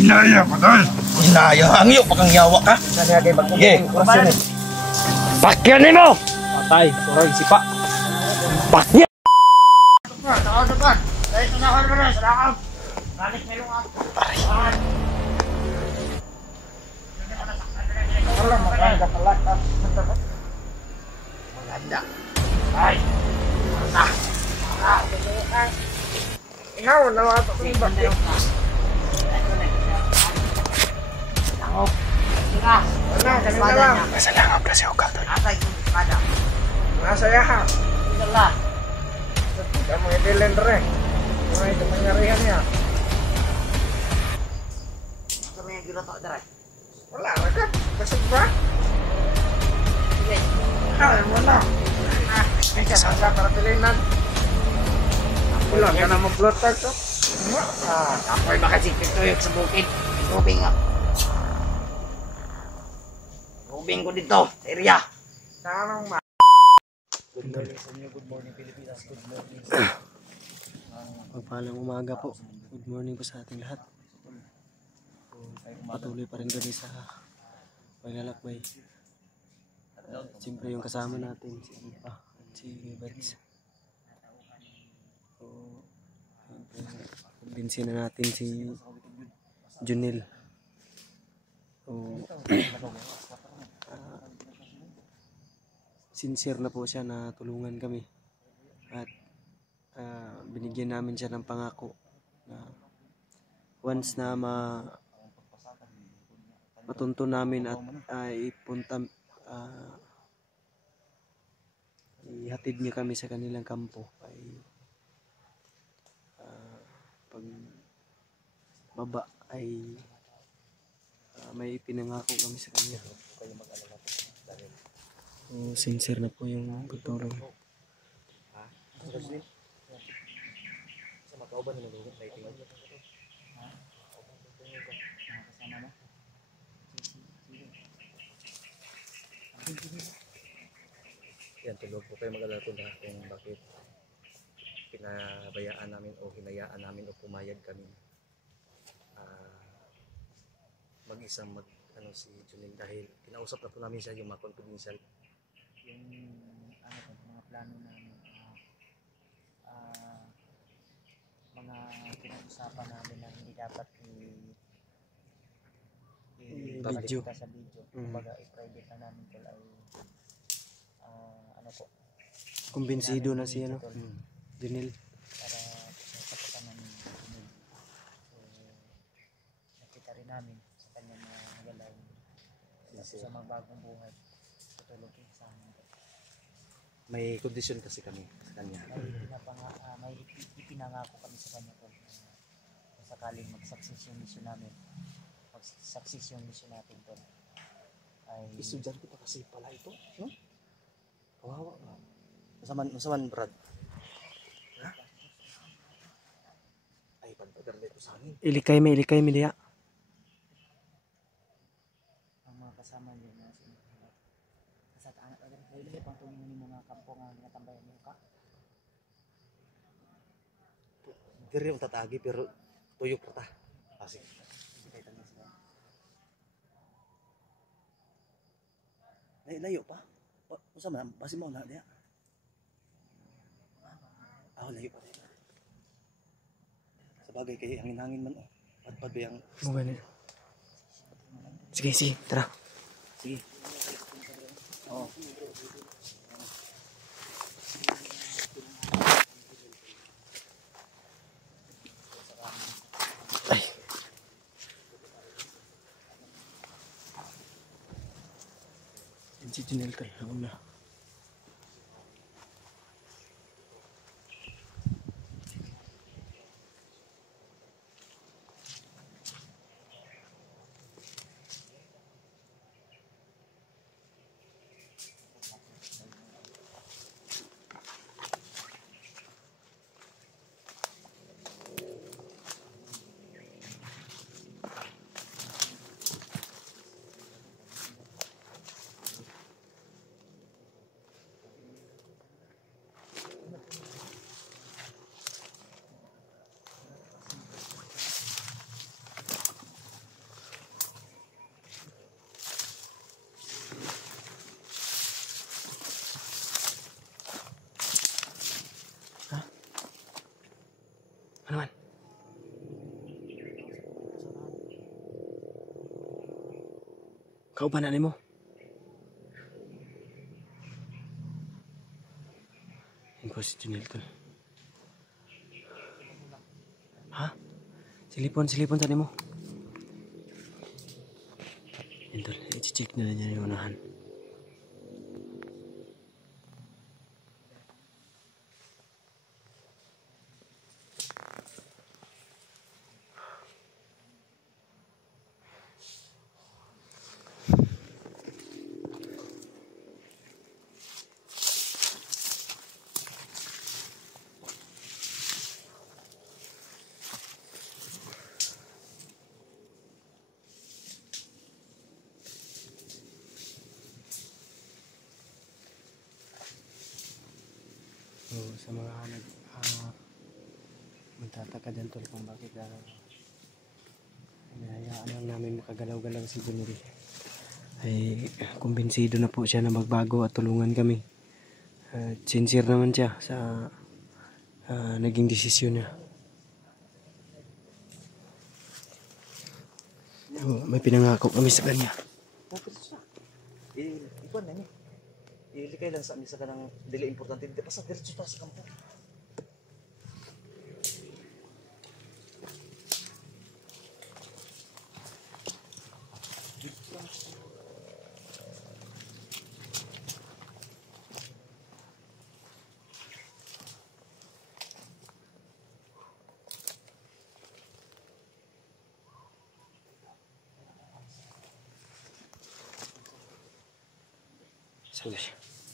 Inaya ko dahil. Inaya, angyo pa kang yawa ka. Sige. Pakyan mo! Patay, sorry, sipa. Pakyan! Maganda. Ay. Ikaw, nawa ito kung bakit. Kanina lang. Nasa langap na si Okaldo. Masaya ha. Sa mga dilendre. Mga mangyarihan niya. Wala, agad. Kasag ba? Ay, wala. Ay, kasangga para pilinan. Wala ka na mag-blotter to. Ako'y makasipit tuyok sa bukid. Rubing nga. Rubing ko dito, sa area. Tanong ma. Good morning Pilipinas, good morning. Magpalang umaga po. Good morning po sa ating lahat. Patuloy pa rin kami sa paglalakbay. Siyempre yung kasama natin si Ipa at si Bergs. So, kumbinsin na natin si Junel. So, sincere na po siya na tulungan kami. At binigyan namin siya ng pangako na once na matunto namin at ihatid niya kami sa kanilang kampo ay pag baba ay may pinangako kami sa kanya. Sincere na po yung pagtulong. Yan, tulog po kayo mag-alala po na kung bakit pinabayaan namin o hinayaan namin o pumayag kami mag-isang si Junel dahil kinausap na po namin siya yung mga confidential Yung mga plano namin, mga pinag-usapan namin na hindi dapat Video. sa video. Kumbaga, i-private na namin ito ay Kumbinsido na siya, no? Junel. para sa namin. Nakita rin namin sa kanya na galaw sa magbagong buhay. Tutulog sa amin. may kondisyon kasi kami sa kanya. May ipinangako kami sa kanya kung sakaling mag-success yung mission namin. Mag-success yung mission natin doon. Estudyante pa kasi pala ito, no? Kawawa nga. Masaman, Brad. Ha? Ay, pagpagar na ito sa amin. Ilikay mi diya. Ang mga kasama niyo na sa anak agad dili pang tuning ni mga kampo nga ginatambayan niyo ka. Diri yung tatagi pero tuyok pa ta. Kasi ay layo pa. Usa man basi mo na diya. Layo pa diya. Sa bagay kay hangin-hangin man Padpad ba yang Sige, tara. sige. Oo. Ay. Si Junel kay na. Kauban na nimo. Info si Junel tol. Ha? Silipon sa nimo. Yan tol, i-check na niya yung unahan. So, sa mga magtataka dyan tol kung bakit hinahayaan lang namin makagalaw-galaw si Junel, ay kumbinsido na po siya na magbago at tulungan kami. Sincere naman siya sa naging desisyon niya. May pinangako kami sa kanya. Ikuan na ni. Ilikay lang sa amin sa kanang dili importante dito pa sa diretso ta sa kampo.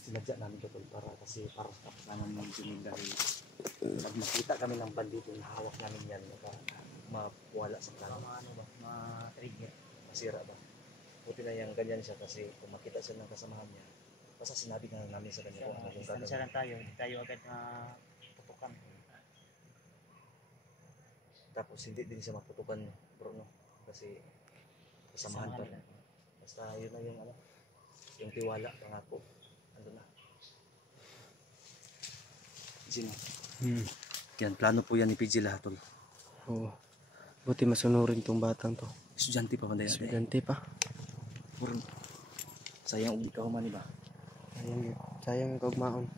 Sinadya namin ito para kasi para sa kapasanan ng Junel dahil pag makita kami ng bandito na hawak namin yan mawala sa plano. Ma-trigger. Masira ba? Buti na yung ganyan siya kasi kung makita siya ng kasamahan niya basta sinabi na namin sa kanya kung ano yung Distansya gagawin. lang tayo, hindi tayo agad putukan. Tapos hindi din siya maputukan bro no kasi kasamahan pa rin. Basta yun na yung yung tiwala pangako ando na. Jin. Yan plano po yan ni PG lahat tol. Oo. Buti masunurin tong batang to. Estudyante pa banday natin. Estudyante pa. Purun. Sayang ug ikaw man ba? Sayang yung kaugmaon.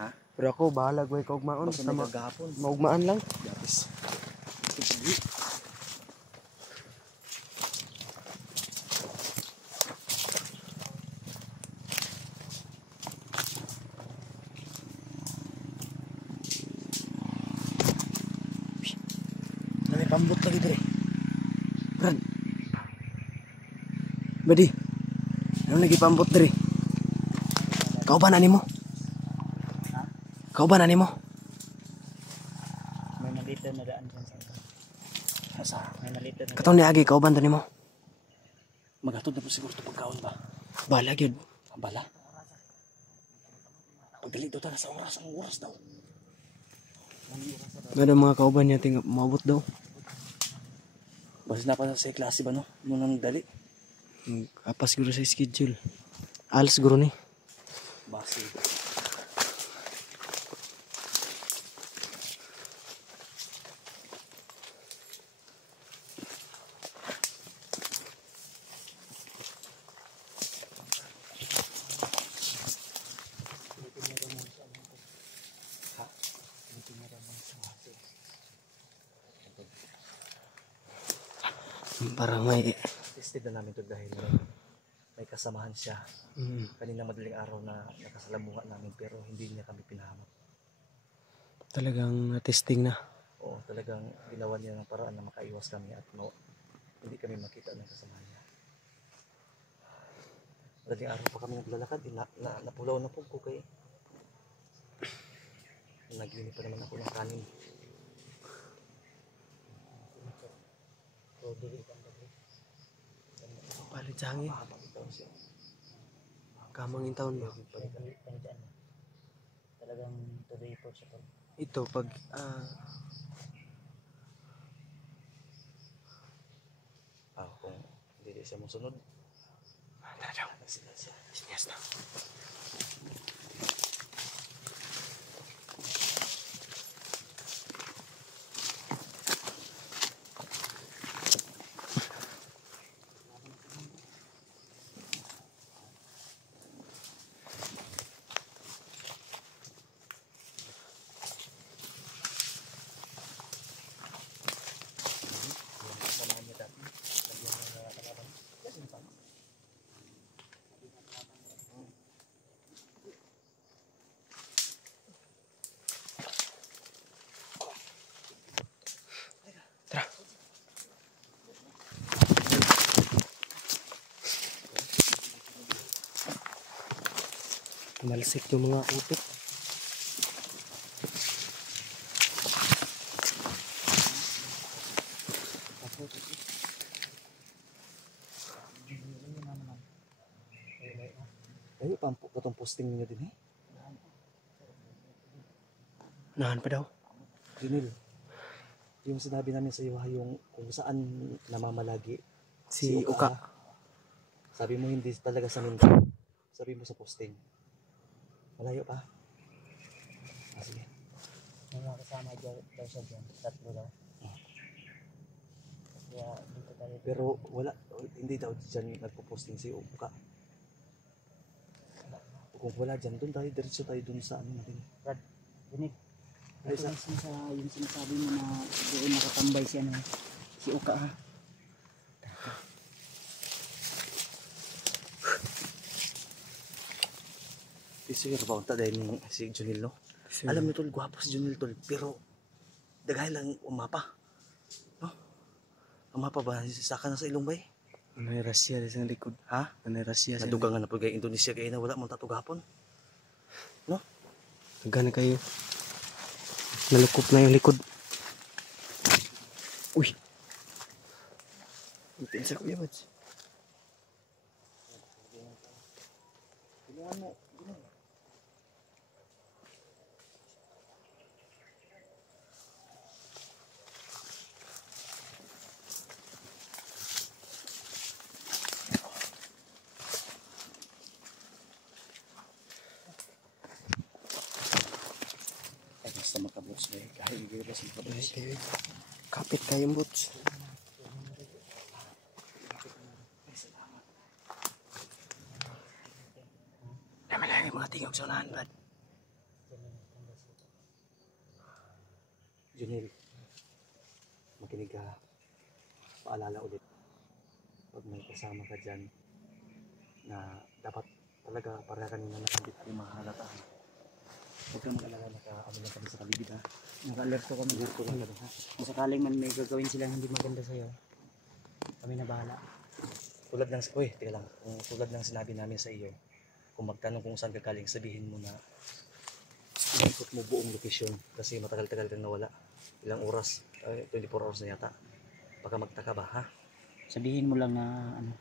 Ha? Pero ako bahala ko kaugmaon. Basta Basta magagahapon. maugmaan lang. Yapis. May pambot lagi dre. Brad. Badi. Ano lagi pambot dre? Kau ba na nimo? Kau ba na nimo? May nalito na daan dyan sa may nalito na Katong niagi kau ba nimo? Magatod na po siguro ito pagkaon ba? Bahala gyud. Bala. Pagdali daw ta sa oras, ang oras daw. Ganda mga kauban niya ting maabot daw. Basta na pa sa klase ba no? Munang dali. Apas siguro sa schedule. Alas siguro ni. Basi. Parang may Tested na namin to dahil may kasamahan siya. Kanina madaling araw na nakasalamuha namin pero hindi niya kami pinahamak. talagang testing na. Oo, talagang ginawa niya ng paraan na makaiwas kami at hindi kami makita ng kasamahan niya. Madaling araw pa kami naglalakad, napulaw na po ko kay naglini pa naman ako ng kanin. Palit sa hangin. Itaw siya. Kamangin taon ba? talagang to the report siya. Ito pag Kung hindi siya masunod. yes na. Malsik yung mga utok. Ayo, katong posting niyo din eh. Nahan pa daw. Junil, yung sinabi namin sa iyo ha, yung kung saan namamalagi Si Uka. Sabi mo hindi talaga sa Mindoro. Sabi mo sa posting. Malayo pa. Sige. May mga kasama daw siya dyan. 3 daw. Kaya dito tayo. Pero wala, hindi daw dyan nagpo-posting si Uka. Kung wala dyan, doon tayo, diretso tayo doon sa ano natin. Brad, Junig. Ay, Ito yung sinasabi mo na doon nakatambay si ano, si Uka ha. Sige, rabaunta dahil yung si Junil, no? Alam mo tol, gwapo si Junil tol, pero dagay lang umapa. No? Umapa ba? Saka na sa ilong ba eh? May rasya sa likod. Ha? May rasya sa Nadugang nga na po kay Indonesia kaya na wala mong tatugapon. No? Gana kayo. Nalukop na yung likod. Uy. Itin sa kuya, Bats. Ay, basta makabots na eh. Kahit hindi ba sa makabots. Kapit kayong Bats. Naman lang yung mga tingog sa unahan, Brad. Junil, makinig ka. Paalala ulit. Pag may kasama ka dyan na dapat talaga para kanina na hindi tayo mahalatahan. Huwag kang mag-alala na ano lang kami sa kaligid ha. Naka-alerto kami. Alerto lang kami ha. Kung sakaling man may gagawin silang hindi maganda sa'yo, kami na bahala. Tulad ng, teka lang. Kung tulad ng sinabi namin sa iyo, kung magtanong kung saan ka galing, sabihin mo na inikot mo buong lokasyon kasi matagal-tagal kang nawala. Ilang oras, 24 hours na yata. Baka magtaka ba ha? Sabihin mo lang na ano,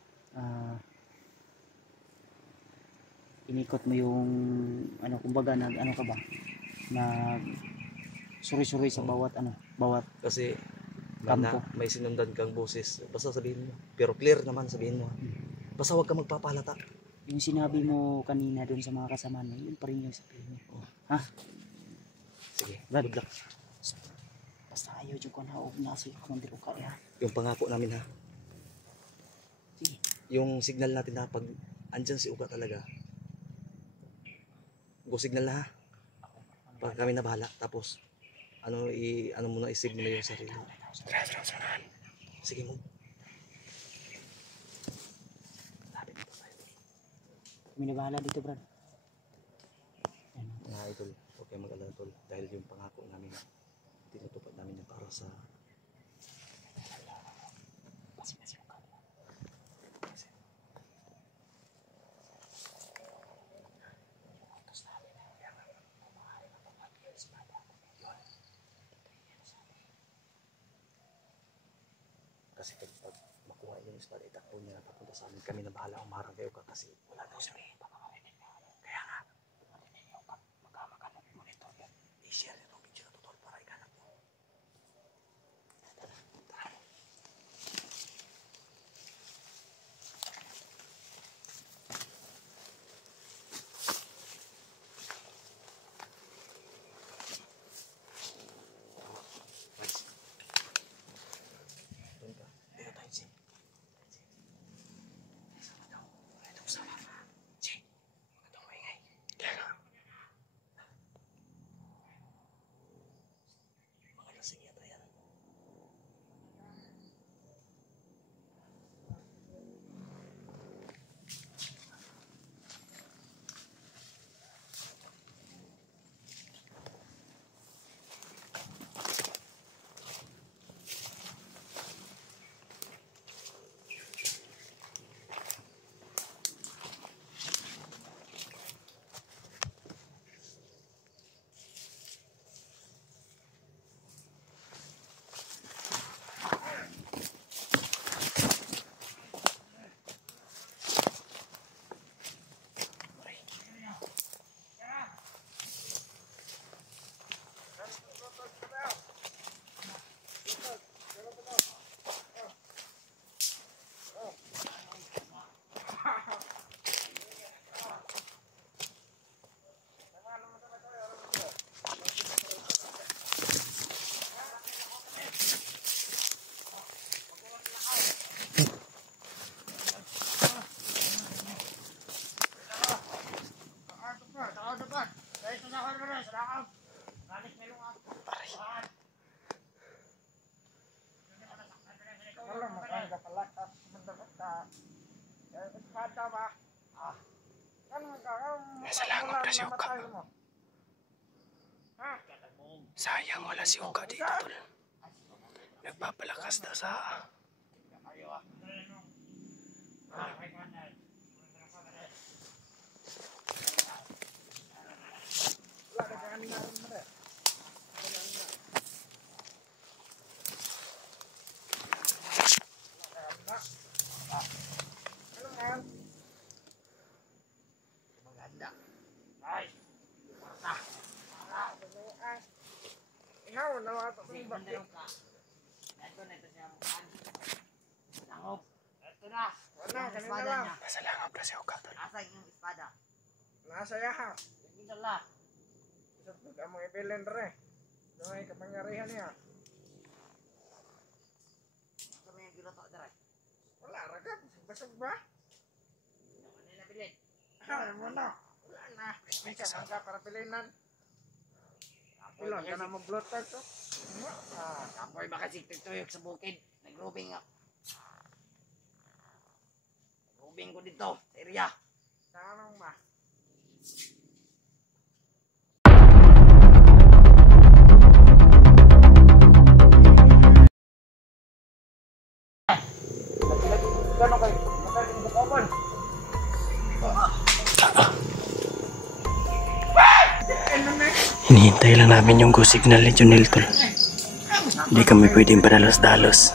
inikot mo yung ano, kumbaga nag ano ka ba? Nag suri-suri sa bawat Kasi Kampo. may sinundan kang boses. Basta sabihin mo. Pero clear naman sabihin mo ha. Basta huwag ka magpapalata. yung sinabi mo kanina doon sa mga kasama mo, yun pa rin yung sabihin mo. Ha? Sige, Brad. good luck. Basta ayaw dyan ko na huwag na si Commander Uka ya. Yung pangako namin ha. Sige. Yung signal natin na pag andyan si Uka talaga. Go signal na ha. Pag kami na bahala. Tapos ano mo na isig mo na yung sarili. Sige mo. Lapit mo tayo. Kami na bahala dito, Brad. Mga idol, huwag kayong mag-alala tol. Dahil yung pangako namin, tinutupad namin yung para sa kasi pag makuha yung espada, itakbo niya na papunta sa amin. Kami na bahala umarang kayo ka kasi wala daw siya. Kaya nga, magkamakanap mo nito. I-share nyo itong video na tutol para ikanap mo. Tara. Doon ka. Dito tayo, Jim. Sama daw. Ito sama. Jim. si Uka. Sayang wala si Uka dito, tol. Nagpapalakas daw sa... Nasa langap na si Uka, tol. Nasa yaha. Isang pag ang mga ibilin rin. Doon ay kapangyarihan niya. Wala, ragad. Basag ba? Wala mo na. Wala na. May kasangka para pilinan. Pilon ka na mag-blood tag to. Kapoy baka tuyok sa bukid. Nag-rubing nga. Rubing ko dito, sa area. Tanong ba? Gano'n kayo? Mataling bukapan. Hinihintay lang namin yung go signal ni Junel, tol. Hindi kami pwedeng padalos-dalos.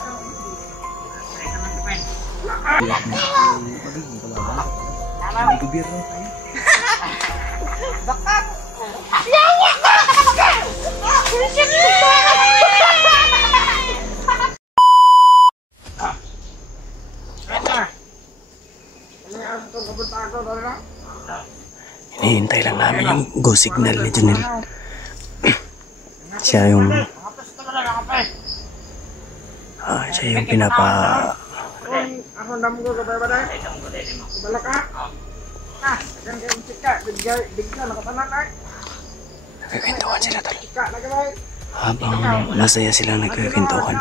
Hinihintay lang namin yung go signal ni Junel. Siya yung pinapa... Ako damo ko kapay ba dahil? Balak ka? Yan kayo sika. Bigla nakatanak ay. Nagkikwentuhan sila, tol. Sika na kapay. Habang masaya silang nagkikwentuhan,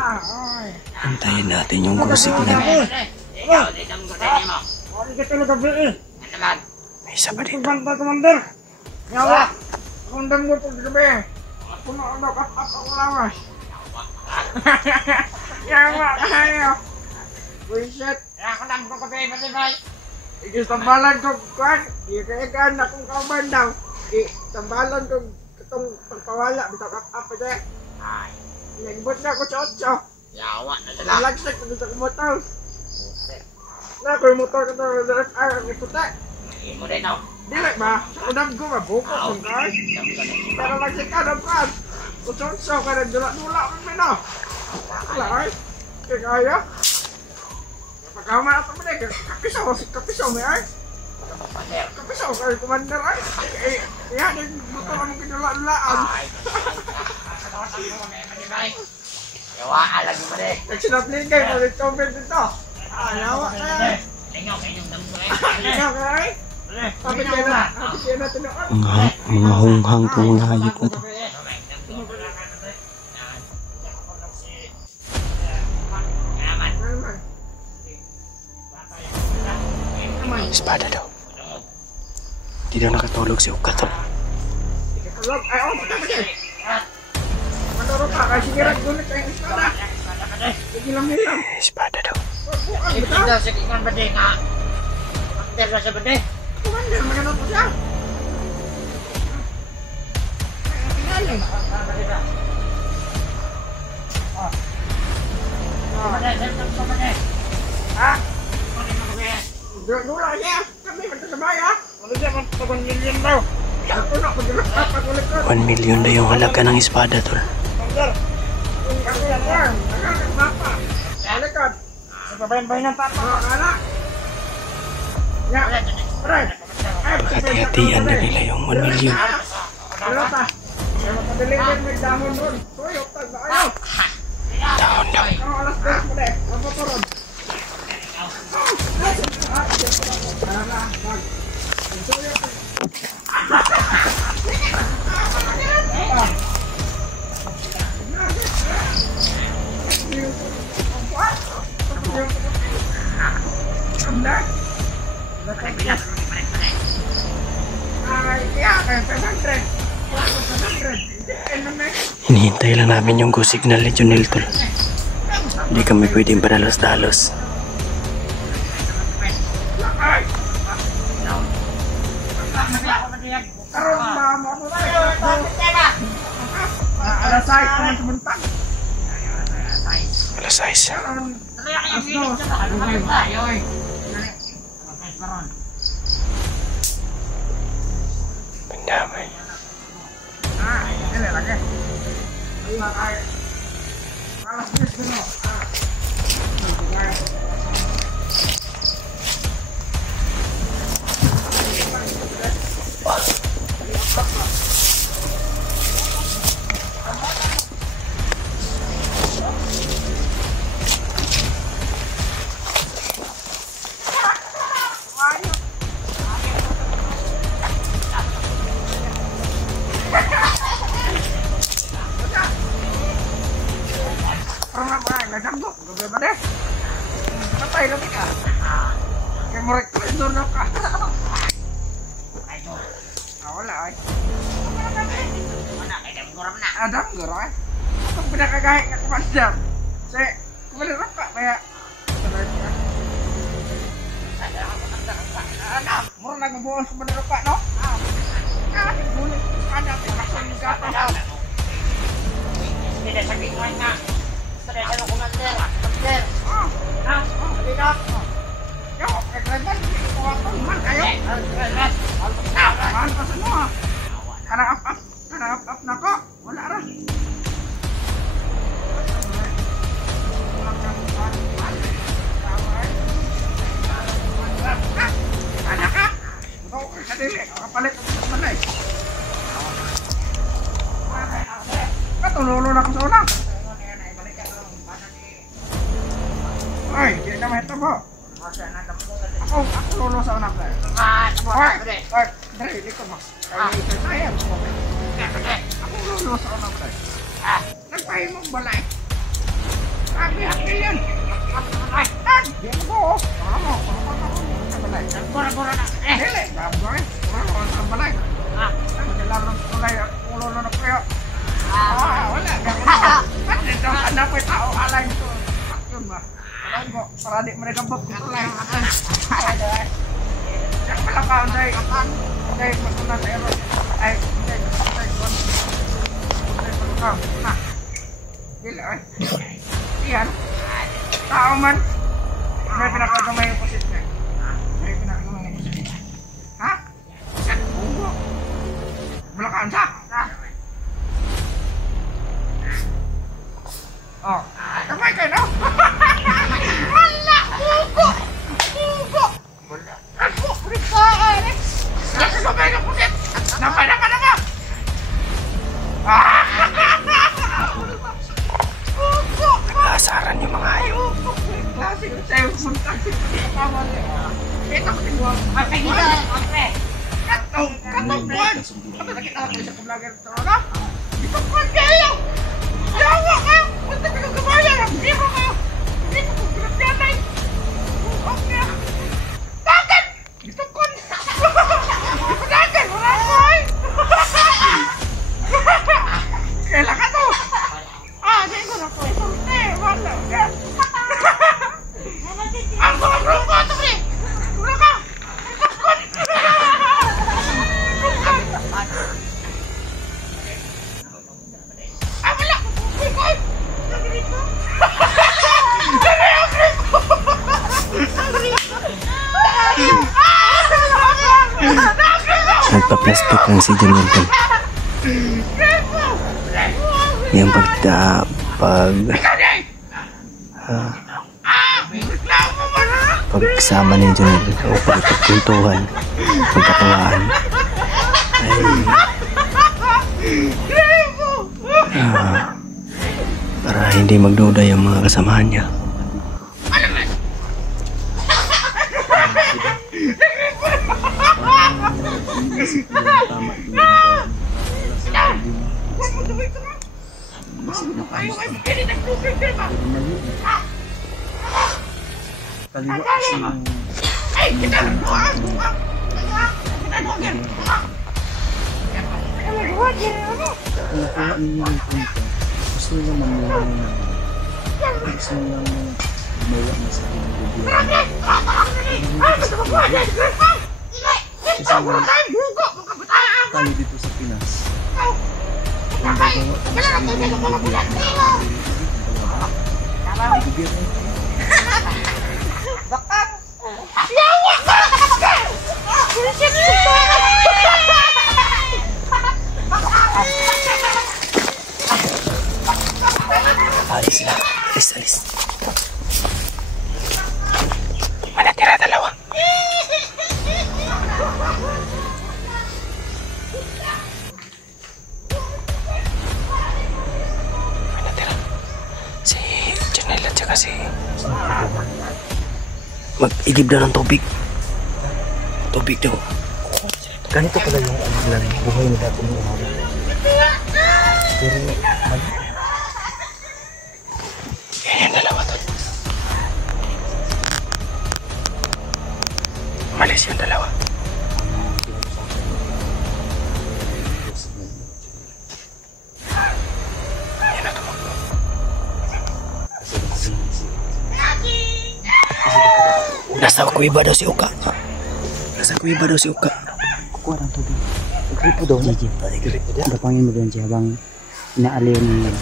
hintayin natin yung go signal. Wala ka tulog gabi eh. May isa pa dito. Banta commander. Nyawa. Akong damo ko gabi. Puno ang dapat ako lawas. Nyawa kayo. Bullshit. Ako lang ko kape matibay. Igi tambalan ko kuan. Di kaigan akong kauban daw. Di tambalan ko itong pagpawala. Bitaw apa dyan. Ay. Nagbot na ako sa 8. Yawa na sila. Lagsik ko sa motor. Na ko yung motor ko na direct ang puta. Hindi mo rin ako. Dili ba? Sa unang ko mabukot ng guys. Pero lagsik ka ng kuan. Usonso ka na dula-dula ko na. Wala ay. Kaya. Pagkama na ito mo na, kapisaw mo ay. Kapisaw ka yung commander ay. Yan, yung motor mo kinula-lulaan. Yawa, lagi mo rin. Nagsinapling kayo, mag-comment dito. Yawa ka ay. Lingaw kayo yung damo rin. Lingaw ka ay. Sabi siya na tinuan. Mga hunghang pong hayop na to. Espada daw. Hindi daw nakatulog si Uka, tol. Ay, puta ba dyan? Manuro ka, kasi nirag-gulit ang espada. Nagilam-hilam. Espada daw. Ito daw sa kingan ba din nga? Akter na sa ba din? Commander, maganda po siya. Pinalin. Ha? Dula niya. Kami magkasabay ha. Ano siya mag 1 million daw. Ako na, pag-ulit ko. 1 million daw yung halaga ng espada, tol. Commander. Ako yan. Nakakagmapa. Alikod. Sa babayan-bayan ng tata. Mga anak. Ya. Pre. Hati-hatian na nila yung 1 million. Ano pa? May makadeliver may damon doon. Tuyok, tag ba kayo? Taon daw. Ano alas 10 mo de? Ano pa ron? Ay, Kaya kayo 500. 500. Ano na? Hinihintay lang namin yung go signal ni Junel tol. Hindi kami pwedeng padalos-dalos. Karoon ba mo ako tayo? Alas 6 naman sumuntang. Alas 6. Pandamay. Ini lagi. Ayo kayak. Malas bis dulu. Pernah main, nggak sanggup, nggak bebas deh. Ngapain lagi kah? Kayak mereka itu nakah. Awalnya, ada enggak, Roy? Aku pindah ke kahit nggak kepanjang. Saya kembali rokok kayak. Ada, murah lagi bawa sebenarnya rokok, no? Boleh ada langsung juga apa? Tidak sakit mana? Sudah ada komander. Tidak. Yo, kalian kuat ayo. Man semua. Karena apa nako? Wala ra. Ada ka? Ito, kadili. Kapalit ako sa manay. Katululo na ko sa una. Ay, di na mahito po. Ako lolo sa una. Ay, dali, likod mo. Kaya ako lolo sa una. Nagpahin mong balay. Aki yan. Ay, di mo ko. Bora-bora na. Dili, baboy. Bora sa balay. Maglalong kulay ako lolo na kayo. Wala. Ito, hanap ay tao alay ito. Yun ba? Alam ko, para di mereka bekulay. Yang belakang saya kapan? Saya pernah saya saya belakang. Nah, gila. Iya. Tahu man? Saya pinakagamay yung posisyon. Saya pinakagamay yung posisyon. Ha? Belakang sa? Oh, kamay kayo, no? Wala! Hugo! Hugo! Ako! Rikaan! Nakagamay ng pusit! Nama! Hugo! Nag-aasaran yung mga ayaw. Hugo! Klase ko sa'yo puntang ito ko tingwag. Katong buwan! Ano nakita ko sa kumlagan ito, no? Ito ko kayo! Yawa kayo! Punta ka ng kabayan! Ang biro kayo! Hindi ko pinagyanay! Okay! Dagan! Ito ko! Dagan! Wala ko ay! Kailan ka to? Hindi ko na ko ito. Wala ka! Ang mga grupo ito, pre! Wala ka! Ito ko! Wala! Ikoy! Nagpa-plastic lang si Junel tol. Yung pagsama ni Junel o pagkakwentuhan, pagkatawaan ay para hindi magduda yung mga kasamahan niya. Kaliwa kasi yung nakuha ninyo yung punto, gusto nyo mamuhay na gusto nyo lang gumawa na sa aking gobyerno. Kasi tayo dito sa Pinas, kung gagawa ka sa aking gobyerno, gobyerno alis na. Alis. May natira dalawa. May natira. Si Janelle at saka si... Mag-igib na ng tubig. Tubig daw. Ganito pala yung buhay nila kung umaga. Pero yan yung dalawa to. Malis yung dalawa. Yan na tumakbo. Nasa kuiba daw si Uka. Kukuha ng tubig. Nagripo daw. Dapangin mo doon siya habang inaaliw niya.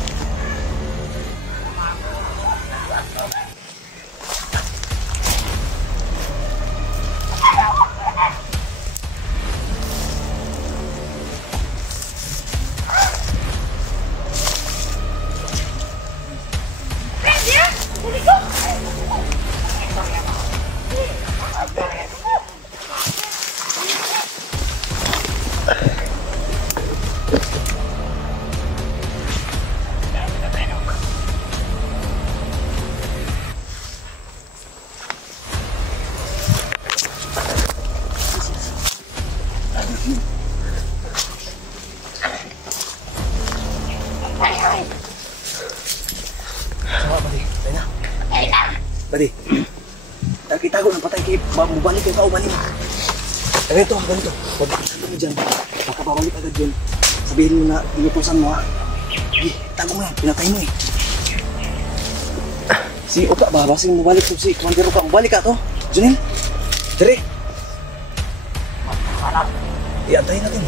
Buddy, nakita ko ng patay kay babalik yung kauban niya. Ganito. Pagkakita mo dyan, baka babalik agad yun. Sabihin mo na inutusan mo ha. Tago mo yan, pinatay mo eh. Si Uka ba? Basing mo balik to si Commander Uka. Balik ka to, Janelle. Dire. Iantayin natin.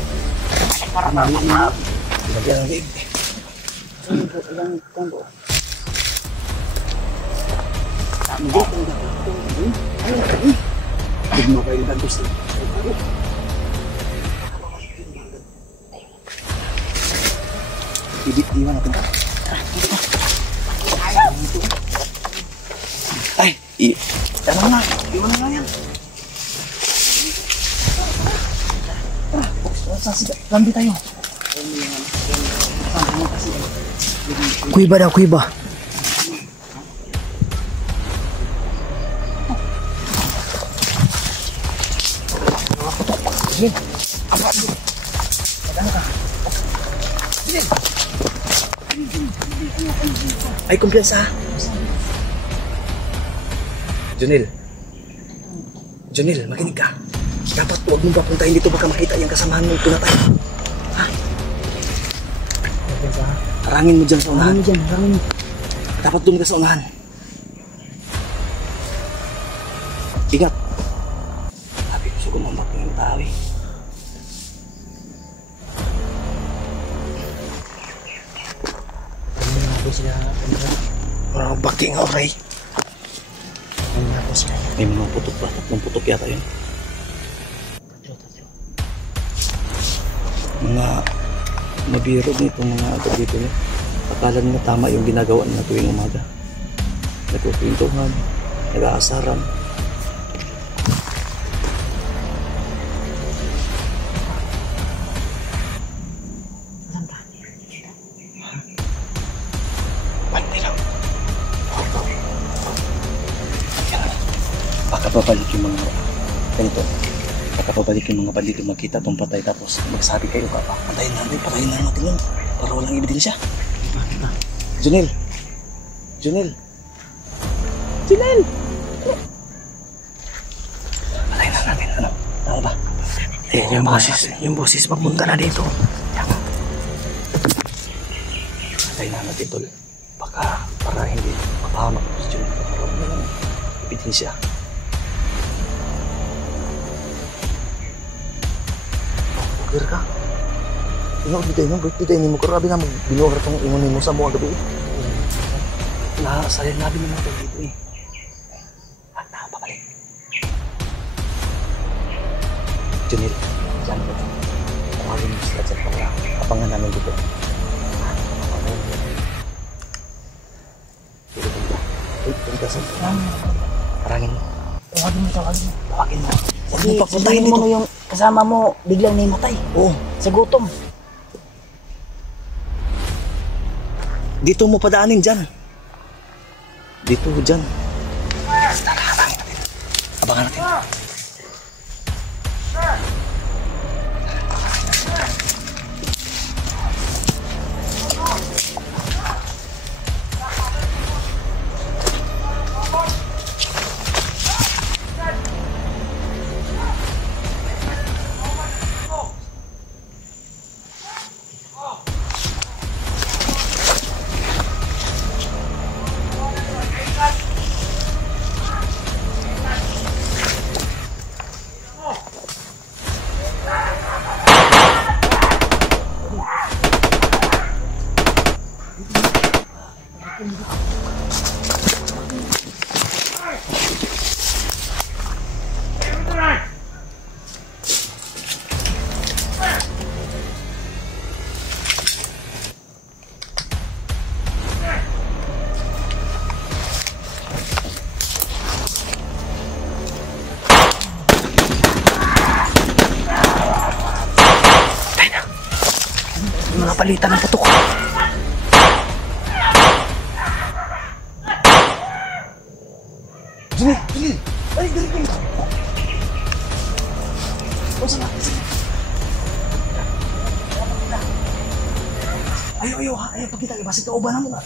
Ilagyan ng liig. Ilang kampo. Tignan kayo ng gusto. Iwan natin ka. Ay, iwan na nga yan. Lambi tayo. Kuiba daw, kuiba. Ay, kumpiyansa. Janelle, makinig ka. Dapat huwag mong papuntahin dito baka makita yung kasamahan mong pinatay. Ha? Harangin mo dyan sa unahan. Dapat doon ka sa unahan. Ingat. Sabi ko, suko mamatay yung tao eh. Mga baking oray. May mga putok ba? Tatlong putok yata yun. Mga mabirog nito mga dito niya. Akala nila tama yung ginagawa nila tuwing umaga. Nagpupintuhan, nag-aasaran. Babalik yung mga ganito. Baka babalik yung mga bandito magkita itong patay tapos magsabi kayo ka pa. Patayin na natin yun para walang ebidensya. Janelle! Patayin na natin. Ano? Tama ba? Yung boses papunta na dito. Patayin na natin, tol. Baka para hindi mapahamak si Junel. Para mo lang ebidensya. Bukir ka. Tingnan ko dito, birthday ni mo. Karabi na binuwag itong ingunin mo sa mga gabi. Sayang nabi naman ito dito eh. At nakapabalik. Junel, saan ba ito? Tawagin mo sila dyan para abangan namin dito. Punta sa parangin mo. Tawagin mo. Tawagin mo. Huwag mo papuntahin Sabihin mo dito. na yung kasama mo biglang naimatay. Oo. Sa gutom. Dito mo padaanin dyan. Dito dyan. Tara, abangin natin. Abangan natin. Palitan ng putok. Junel! Ay, dali ko. Saan na? Ayaw, pagkita kayo. Basit ka ubanan mo na.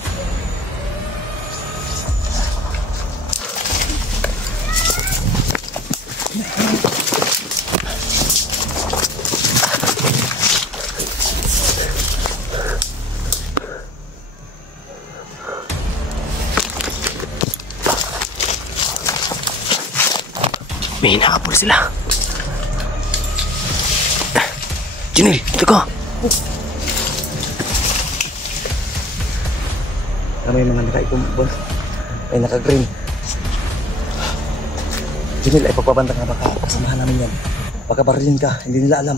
May hinahabol sila. Junel, ito ka. May mga nakaikumbon. Ay naka-green. Junel, ay pagpabanta ka. Baka kasamahan namin yan. Baka barilin ka. Hindi nila alam.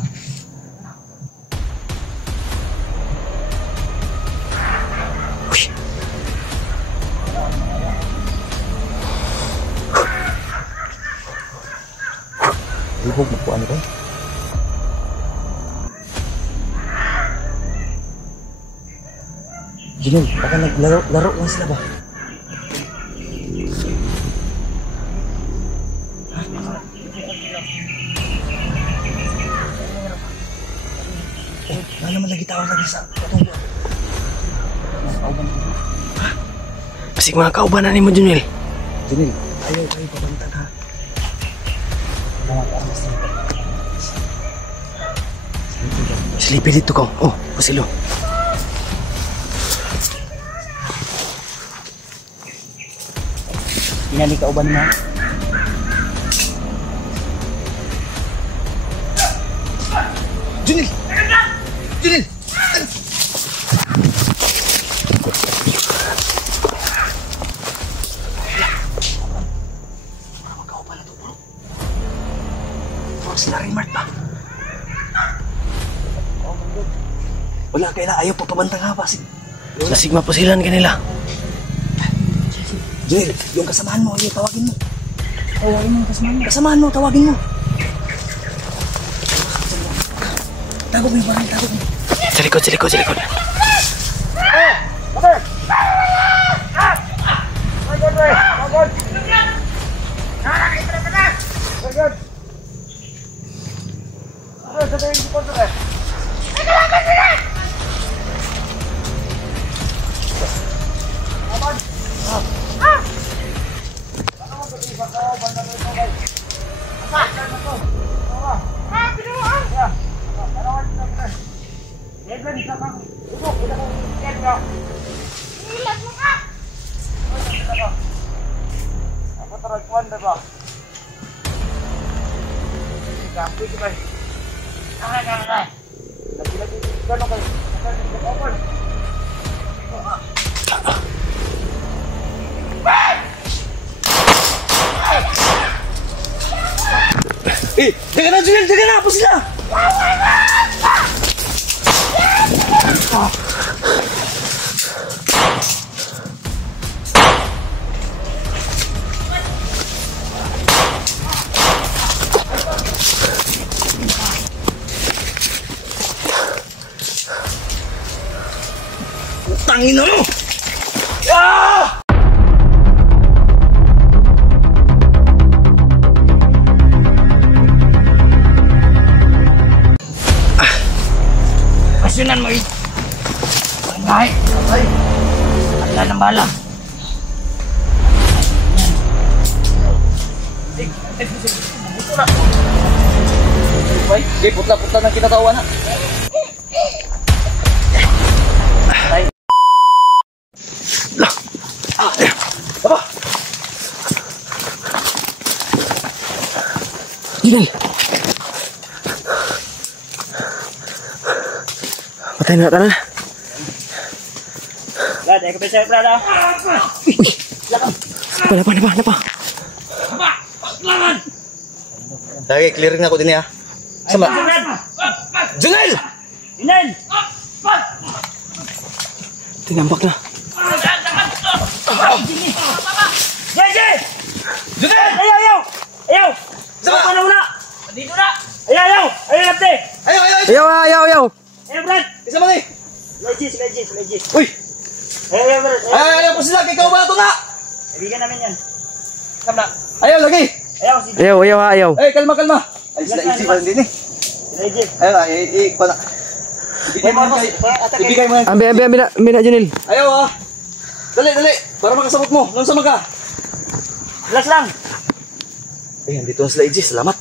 Libog mo po ano ko? Junel, baka naglaro lang sila ba? Wala naman lagi tao lagi sa patunggo. Masig mga kaubanan ni mo, Junel. Junel, ayaw kayo pabantan ha. Sleepy dito ka. Oh, pusilo. Inali ka uban mo. Junel! Junel! Magkauban na ito, bro. Sila Raymart pa. Wala, kailan ayaw pa pabanta nga ba? Masig mapusilan kanila. Junel, yung kasamahan mo, yung tawagin mo. Tawagin mo yung kasama mo. Kasamahan mo, tawagin mo. Tago mo yung barang, tago mo. Sa likod. bro. Gampang ko ba? Ay. Lagi-lagi gano'n kayo. Open. Jaga na, Junel! Jaga na! Apa sila? Tangin na mo! Pasyonan mo ito. Ay. Ala ng bala. Okay, putla-putla ng kinatawa na. Junel! Patay na tara. Brad, ay kapit sa'yo, Brad, ah. Napa. Lagi, clearing na ako din niya. Sama. Brad! Junel! Inen! Tinampak na. JJ! Junel! Ayaw! Sama! Sama na muna! Dito na! Ayaw! Ayaw, Lapte! Ayaw! Ayaw, Brad! Isa man eh! Legit. Uy! Ayaw, Brad! Ayaw po sila! Ikaw ba ito na? Ibigan namin yan. Ayaw lagi! Ayaw, si Ayaw. Eh, kalma! Ay, sila easy pa din eh. Legit. Ayaw na, pala. Ibigay mo yan. Ambil na Junel. Ayaw ah! Dali! Para makasabot mo. Nung sama ka. Relax lang. Ay, andito na sila EJ. Salamat.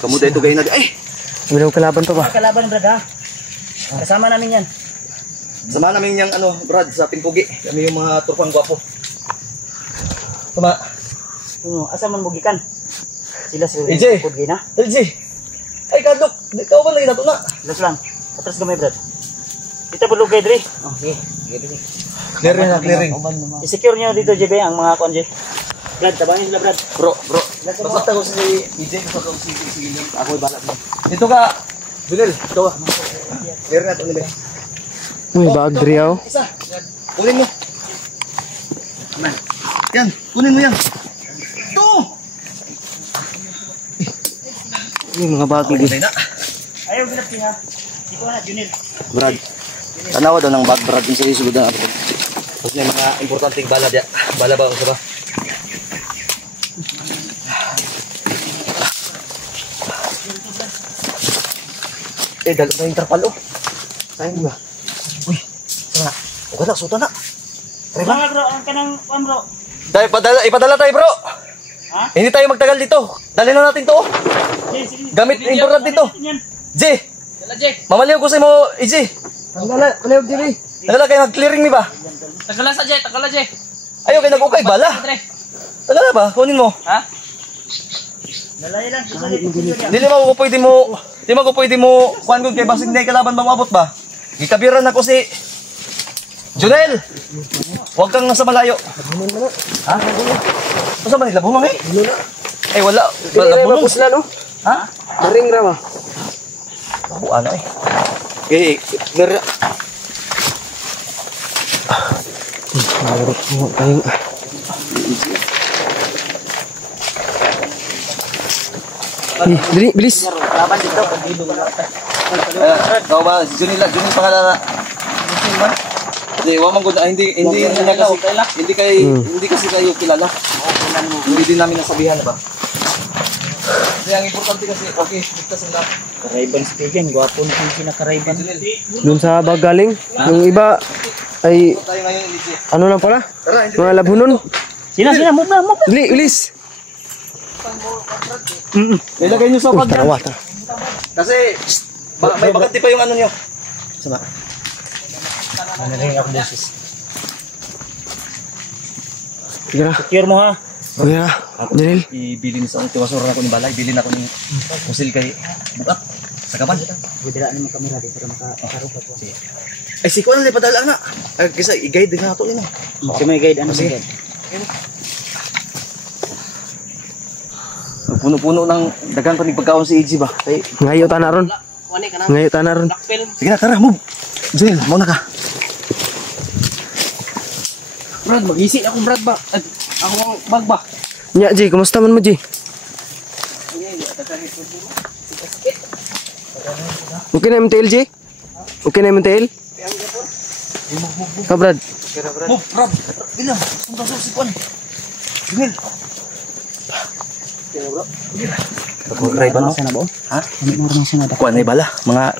Kamu dahil ito gayon na. Ay! May kalaban pa ba? Kalaban, Brad, ha? Kasama namin yan. Sama namin yung Brad, sa Pinpugi. Kami yung mga tropang gwapo. Tama. Asa man bugikan? Sila si EJ! Pudgi na. EJ! Ay, kadok! Ikaw ba lagi na ito na? Relax lang. Atras gamay, Brad. Kita bulog kay Dre. Okay. Clearing. I-secure niyo dito, JB, ang mga konje. Brad, tabangin sila, Brad. Bro. Basta ko si EJ, basta ko si Gillian. Ako ay balat mo. Dito ka! Junel, ikaw ah. Clear na ito nila. Uy, bag driyaw. Isa. Kunin mo. Yan, kunin mo yan. Ito! Uy, mga bag lagi. Ayaw, ginapti ha. Dito na, Junil. Brad. Tanawa daw ng bag, Brad. Yung sa isulod na ako. Tapos may mga importanteng bala diya. Bala ba? Ano ba? Eh, dalo na yung tarpal, oh. Sayang ba? Uy, sana na. Huwag na, suta na. Try ba? Mga bro, ang kanang, bro. Dahil ipadala tayo, bro. Ha? Hindi tayo magtagal dito. Dali na natin to, oh. Sige. Gamit important dito. J! Mamaliw ko sa mo, EJ. Maliw diri. Tagala kayo nag-clearing mi ba? Tagala sa J. Ayaw kayo nag-ukay, bala. Tagala ba? Kunin mo. Ha? Lalay lang. Dili mo ko pwede mo kuan gud kay basig nay kalaban ba maabot ba? Gikabiran ako si Junel. Huwag kang nasa malayo. Ha? Asa man nila bumang eh? Eh wala. Wala bunong. no? Ha? Daring ra ba? Ano eh? Eh, ner Marot mo tayo. Dili, bilis. Laban dito. Kau ba si Junel pangalan na. Hindi, wa man gud hindi niya kasi hindi kasi kayo kilala. Hindi din namin nasabihan ba? Kasi ang importante kasi okay, ligtas ang lahat. Karayban si Pigen. Gwapo na yung kinakarayban. Doon sa bag galing. Yung iba ay Tayo ngayon, EJ. ano lang pala? Tara, hindi. Mga labunon. Sina, move na. Dili, bilis. Ilagay niyo sa bag yan. Tara. Kasi may bakante pa yung ano niyo. Sama. Ano rin ako boses. Sige na. Secure mo ha. Kuya, Janil. Ibilin sa akong tiwasor na ko ni balay, bilin ako ni kusil kay bukat sa kaban. Pwede lang naman kamera dito para makakarong ka po. Ay si ko na padala na. Kasi i-guide din nato nino. Okay, may guide. Ano sige? Puno-puno ng dagang pa ni pagkaon si EG ba? Kay Ngayo ta na ron. Ngayo ta na ron. sige na tara, move. Janil, mo na ka. Brad, mag-isi ako Brad ba? Ako bag ba? Nya, Ji, kumusta man mo, Ji? Okay na yung MTL, Ji? Okay na yung MTL? Ka, Brad? Move, Brad. Bilang, sundan si Kuan. Janil. Mag-drive ano? Ha? Ano naman siya na Kuan ay bala, mga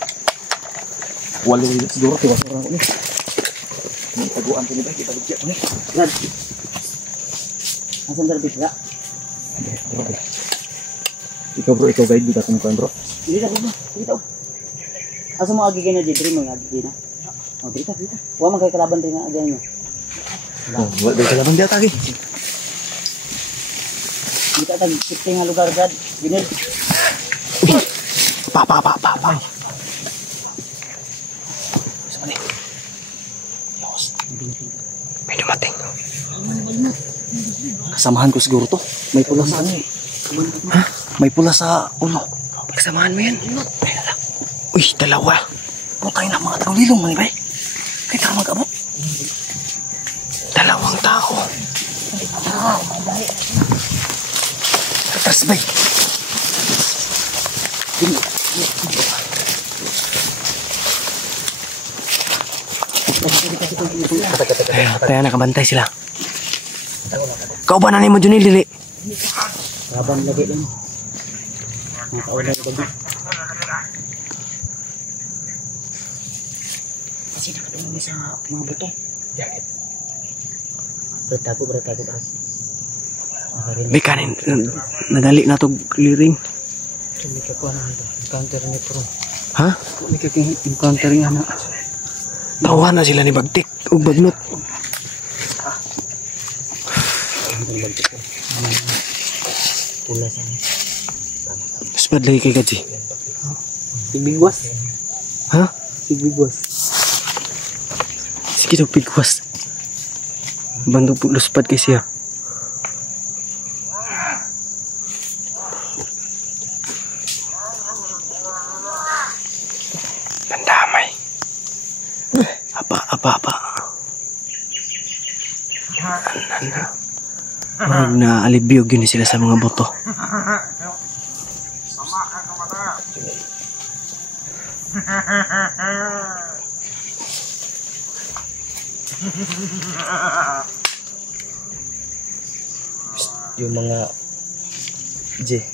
8 siguro tiwasor na ko ni. May taguan ko ni ba kita bigyan ni. Brad. Asan Brad bisa? Ikaw bro, ikaw guide dito kung kuan bro. Dito bro. Dito. Asa mo agi na dito mo agi na. Oh, dito. Wa man kay kalaban din na agyan niyo. Oh, wala ka laban dia tagi. Kita tag shifting nga lugar Brad. Ginil. Pa. Sama ni. Yos. May dumating. Kasamahan ko siguro to. May pula sa ano eh. Ha? May pula sa ulo. Pagsamahan mo yan. Uy, dalawa. Putay na mga taulilong man ba? Kita mag-abot. Dalawang tao. Atas bay. Kaya nakabantay sila. Kau ba nanay mo, Junil, dili? Laban lagi din. Nakaulan ko ba? Kasi nakatulong sa mga buto. Brad ako. May kanin. Nadali na to clearing. Hindi ka po encounter ni Pro. Ha? Hindi ka encounter nga na. Tawa na sila ni Bagtik o Bagnot. Pula sa Spad lagi kay Gaji. Sigbigwas. Ha? Sigbigwas. Sige daw pigwas. Bandong luspad kay siya. Pandamay. Apa. Marag na alibyo yun sila sa mga boto. Sama ang kamata. Yung mga J.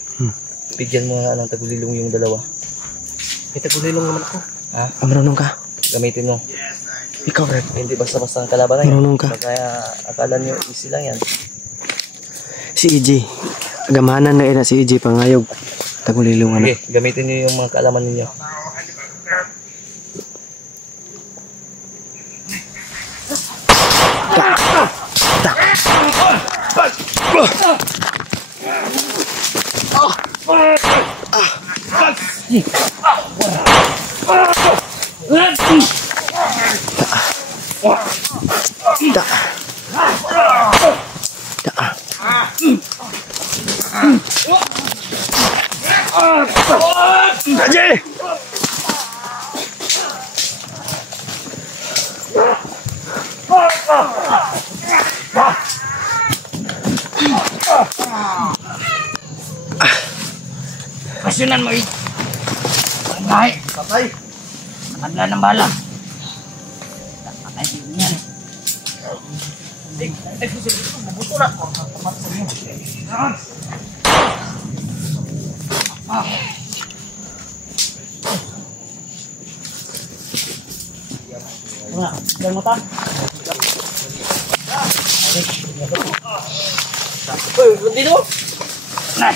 Bigyan mo nga ng tagulilong yung dalawa. May tagulilong naman ako. Ha? Marunong ka? Gamitin mo. Ikaw, Red. Hindi basta-basta ang kalaban na yun. Marunong ka? Kaya akala nyo easy lang yan. Si EJ. Gamahanan na ina si EJ pangayog. Tagulilong ano. Okay, gamitin nyo yung mga kaalaman ninyo. Aji! Pasyonan mo eh. Patay. Nakadla ng bala. Patay niya. Mabuto na. Jangan mo ta. Dito. Nah.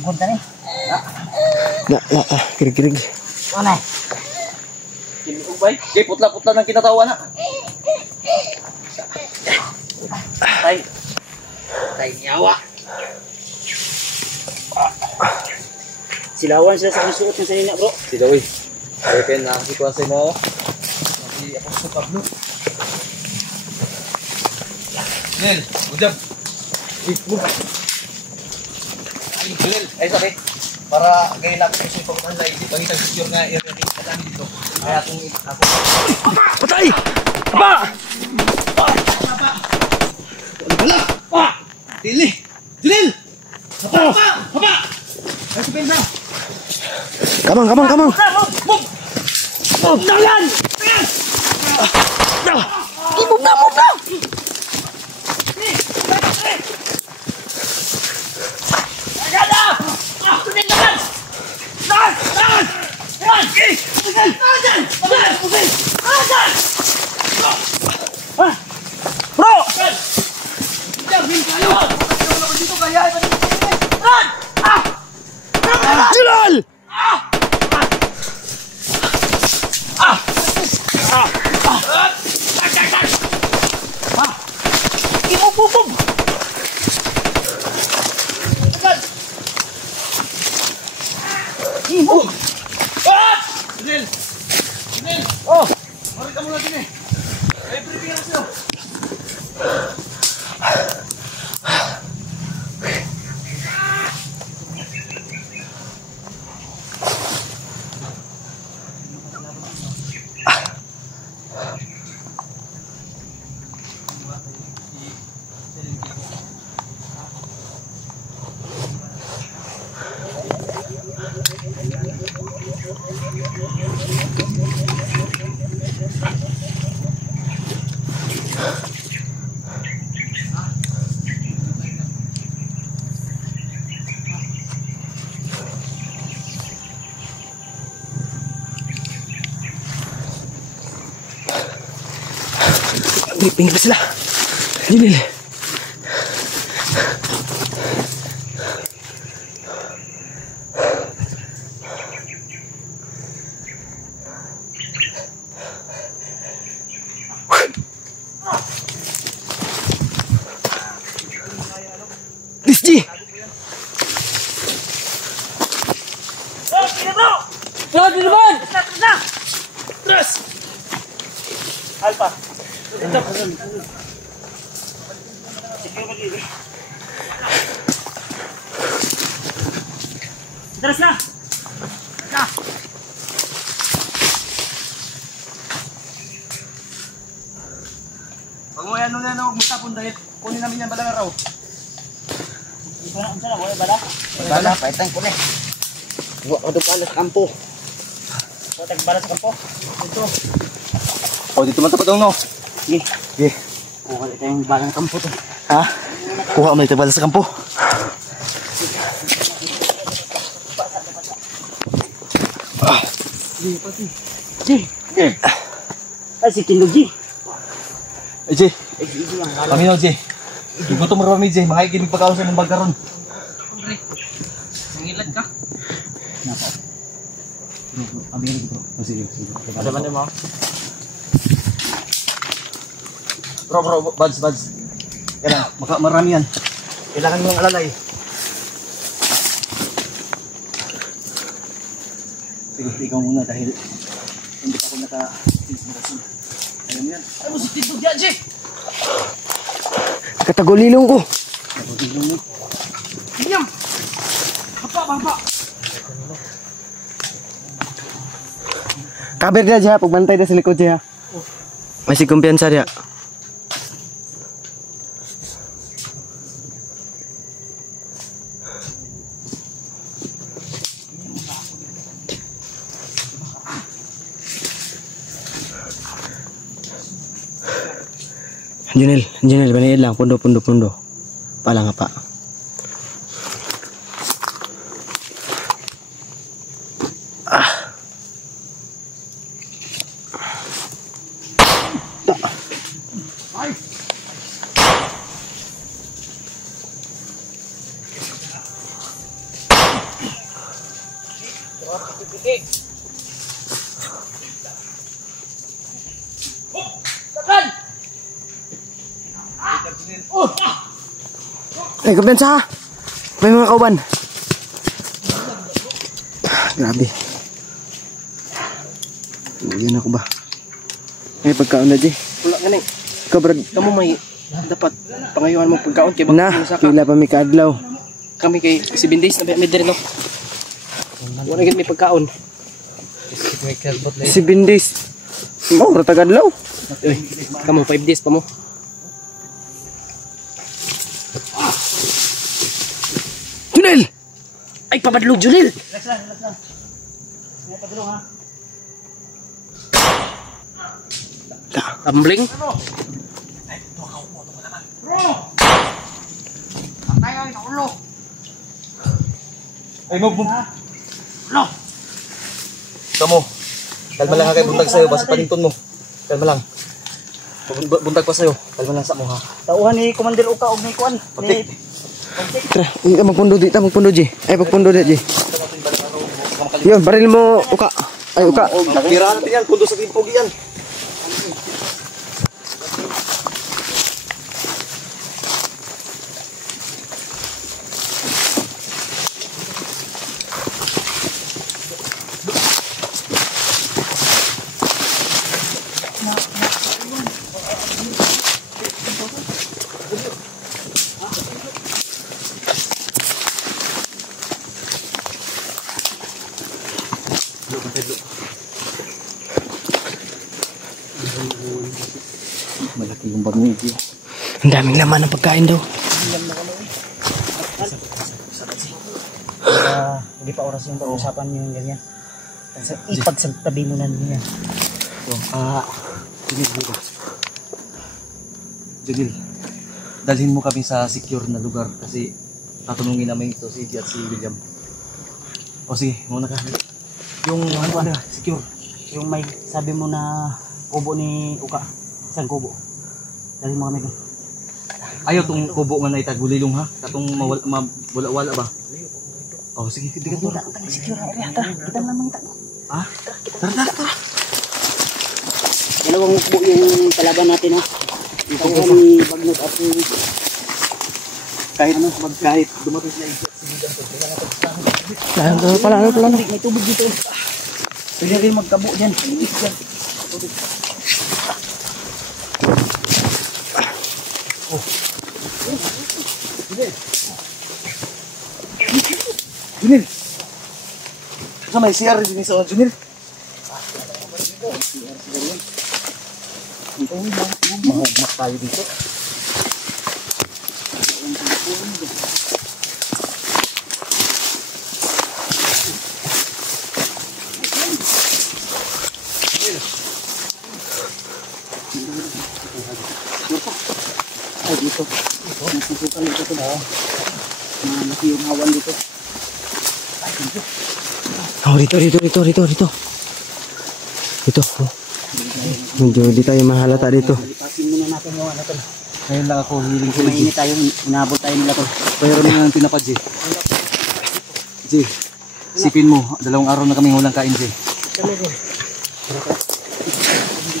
Punta ni. Kirig-kirig. Mana? Kini ko bay. Kay putla-putla ng kinatawa na. Tay. Tay niyawa. Silawan sila sa kasuot ng sanina bro. Sila uy. Kaya kayo nakakikuha mo. Nasi ako sa Pablo. Nel, ujab. Nel, ay sabi. Para gaya lang ko sa pagkuhan sa isip. Pagkita secure nga area dito. Katami dito. Kaya akong ako. Patay! Apa! Wala! Ah! Dili! Junel! Hapa! Hapa! Ay si Benza! Kamang! Move! Move! Dalan! Move na! Junel! Junel! Junel! Oh! Mari ka muna din eh! Ay, prepare na sa'yo! Pingin na sila. Junel. Lisji! Alpha. Terus na. Pag mo yan na huwag magtapon dahil kunin namin yan balang araw. Ang sana, wala bala. Bala, paitang kunin. Huwag ka sa kampo. Wala bala sa kampo. Ito. O, dito man tapat no. Sige. Sige. Wala tayong bala ng kampo to. Ha? Kuha mo ito bala sa kampo. G. Ay, si Kindog G. Eh, Jay. Kami na, Jay. Gutom mo rin, Jay. Makakikinig pa ka sa mong bagkaron. Nangilad ka. Napa. Amirin bro. Sige. Ada mana mo? Bro, buds. Yan, marami yan. Kailangan mo ng alalay. Sige, ikaw muna dahil hindi pa ako naka-inspirasyon. Ayaw mo yan. Ay mo si Tito Diyan, Jay! Katagulilong ko. Nagulilong mo. Diam! Bapa! Kaber dia aja, pagbantay dia sa likod dia. Masih kumpiyansa dia. Junel, baniid lang, pundo. Pala nga pa. Oh! Ay, kumpensa ha. May mga kauban. Grabe. Yan ako ba? May pagkaon na, Jay. Wala nga ning. Ikaw, Brad. Kamu may dapat pangayuhan mo pagkaon kay Na, pila pa may kaadlaw. kami kay 7 days na may diri no. Wala gid may pagkaon. 7 days. Mo, ratag-adlaw. Uy, kamu 5 days pa mo. Junel! Ay pabadlog Junel. Tumbling. Ay mo. No. Kamu. Kalma lang kay buntag sayo basta panington mo. Kalma lang. Buntag pa sayo. Kalma lang sa mo ha. Tauhan ni Commander Uka og ni Kuan. Patik. Tara, magpundo di, magpundo, Jay. Ay, magpundo di, Jay. Yun, baril mo, Uka. Ay, Uka. Nakira natin yan. Kundo sa timpog yan. Malaki yung bag ni Iggy. Ang daming laman ng pagkain daw. Hindi pa oras yung pag-usapan yung ganyan. Ipagsagtabi mo na niya. Jadil, dalhin mo kami sa secure na lugar kasi tatanungin namin ito si Iggy at si William. O sige, muna ka. Yung ano, secure. Yung may sabi mo na kubo ni Uka. Isang kubo. Dali mo kami doon. Ayaw tong kubo nga na itagulilong ha? Katong mawala-wala ba? O sige, hindi ka to. Secure area. Tara, kita lang mga ito. Ha? Tara. Dalawang kubo yung kalaban natin ha. Tauhan ni Bagnot at ni Kahit dumating sila si William to. Pala. may tubig dito. Pwede rin magkabo dyan. Junil! Sa may CR din sa Junil? Mahugmak tayo dito. Ay, dito. Nasusukan dito ito na. Malaki yung hawan dito. Ay, dito. Oh, dito. Ito, oh. Medyo di tayo mahalata dito. Lipasin muna natin yung ano to. Ngayon lang ako hiling ko. Mainit tayo, inabot tayo nila to. Pero na ng tinapad, Jay. Jay, sipin mo, 2 araw na kaming walang kain, Jay.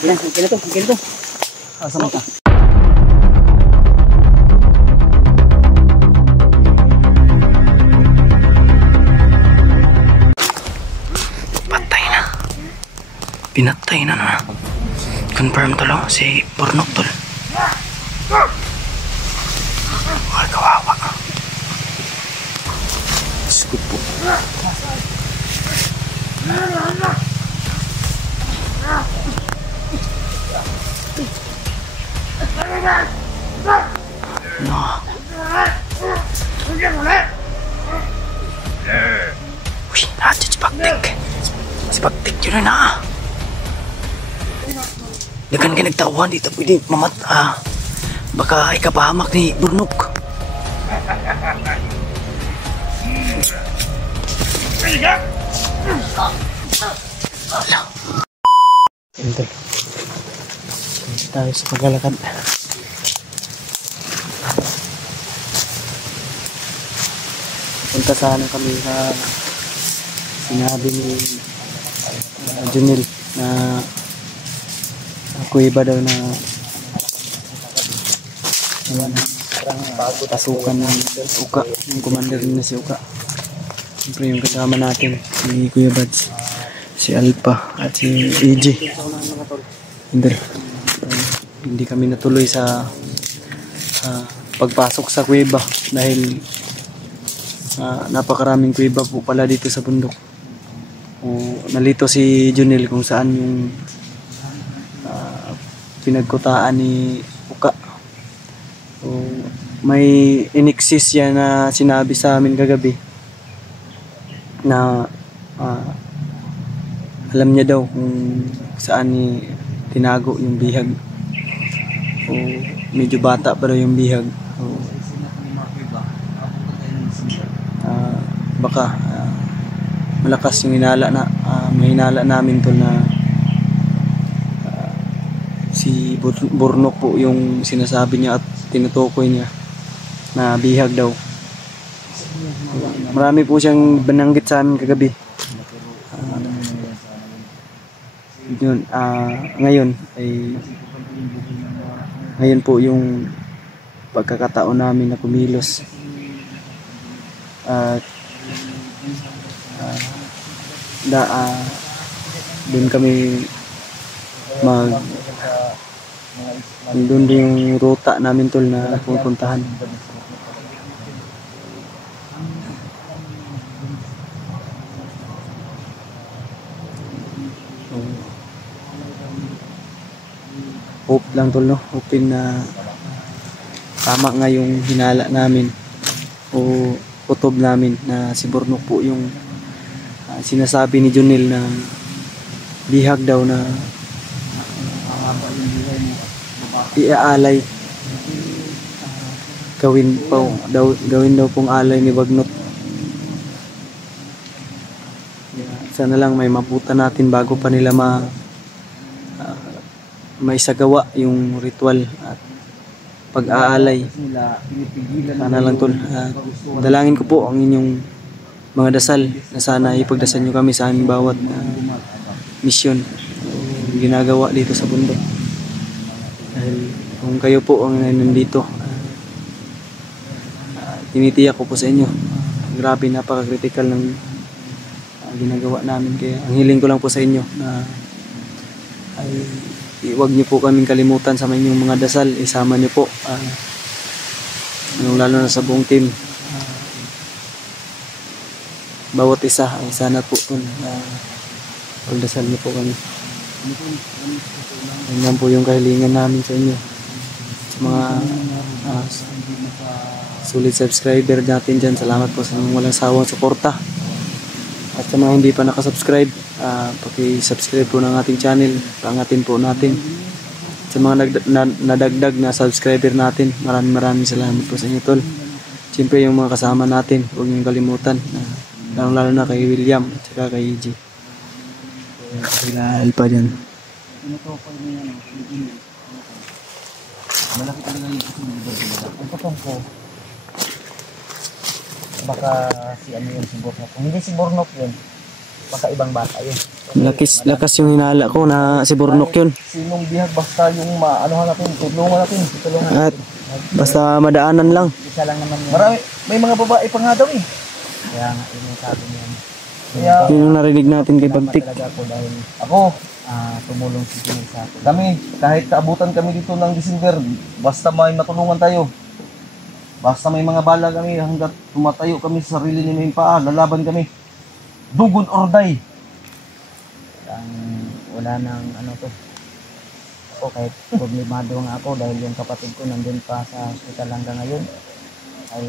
Sige na to. Asa mo ka? Pinatay na na. Confirm to lang si Burnok tol. Ay, kawawa. Scoop po. No. Uy, nadya si Baktik. Si Baktik yun na. Dagan ka nagtawan dito pwede baka ikapahamak ni Burnok. Hala. Ito. Tayo sa paglalakad. Punta sana kami sa sinabi ni Junil na kuiba daw na pasukan ng Uka. Yung commander na si Uka. Siyempre yung kasama natin, si Kuya Bads, si Alpha, at si EJ. Hindi kami natuloy sa pagpasok sa kuweba dahil napakaraming kuweba po pala dito sa bundok. Nalito si Junel kung saan yung pinagkutaan ni Uka. May inexist yan na sinabi sa amin kagabi na alam niya daw kung saan ni tinago yung bihag. Medyo bata pa daw yung bihag. Baka malakas yung may hinala namin to na si Burnok po yung sinasabi niya at tinutukoy niya na bihag daw. Marami po siyang bananggit sa amin kagabi. Ngayon po yung pagkakataon namin na kumilos at doon kami doon yung ruta namin tol na pupuntahan. Hope lang tol, no? Hoping na tama nga yung hinala namin o kutob namin na si Burnok po yung sinasabi ni Junel na bihag daw na iaalay, gawin daw pong alay ni Bagnot. Sana lang may mabuta natin bago pa nila maisagawa yung ritual at pag-aalay. Sana lang tol, dalangin ko po ang inyong mga dasal na sana ipagdasal nyo kami sa aming bawat misyon ginagawa dito sa bundok. Dahil kung kayo po ang nandito, tinitiyak ko po sa inyo, grabe, napaka-critical ng ginagawa namin. Kaya ang hiling ko lang po sa inyo na huwag niyo po kaming kalimutan sa inyong mga dasal. Isama niyo po lalo na sa buong team, bawat isa ay sana po pagdasal niyo po kami. Yan po yung kahilingan namin sa inyo, sa mga solid subscriber natin dyan. Salamat po sa inyong walang sawang suporta. At sa mga hindi pa nakasubscribe, paki-subscribe po ng ating channel, pangatin po natin. Sa mga nadagdag na subscriber natin, maraming salamat po sa inyo tol. Siyempre yung mga kasama natin, huwag niyong kalimutan, lalo na kay William at saka kay EJ. Sila Alpha dyan. Malaki talaga yung Ang potong ko, baka si ano yun, si Burnok. Kung hindi si Burnok yun, baka ibang bata yun. Lakas yung hinala ko na si Burnok yun. sinong bihag, basta yung ano natin, tulungan natin. At basta madaanan lang. Isa lang naman yun. Marami, may mga babae pa nga daw eh. Kaya nga, yun yung sabi niya. Kaya Yun yung narinig natin kay Bagtik. Talaga ako dahil ako, tumulong si Junel sa akin. kami, kahit kaabutan kami dito ng December, basta may matulungan tayo. Basta may mga bala kami, hanggat tumatayo kami sa sarili ni may paa, lalaban kami. Dugod or die. Wala nang ano to. Ako kahit problemado nga ako dahil yung kapatid ko nandun pa sa hospital hanggang ngayon ay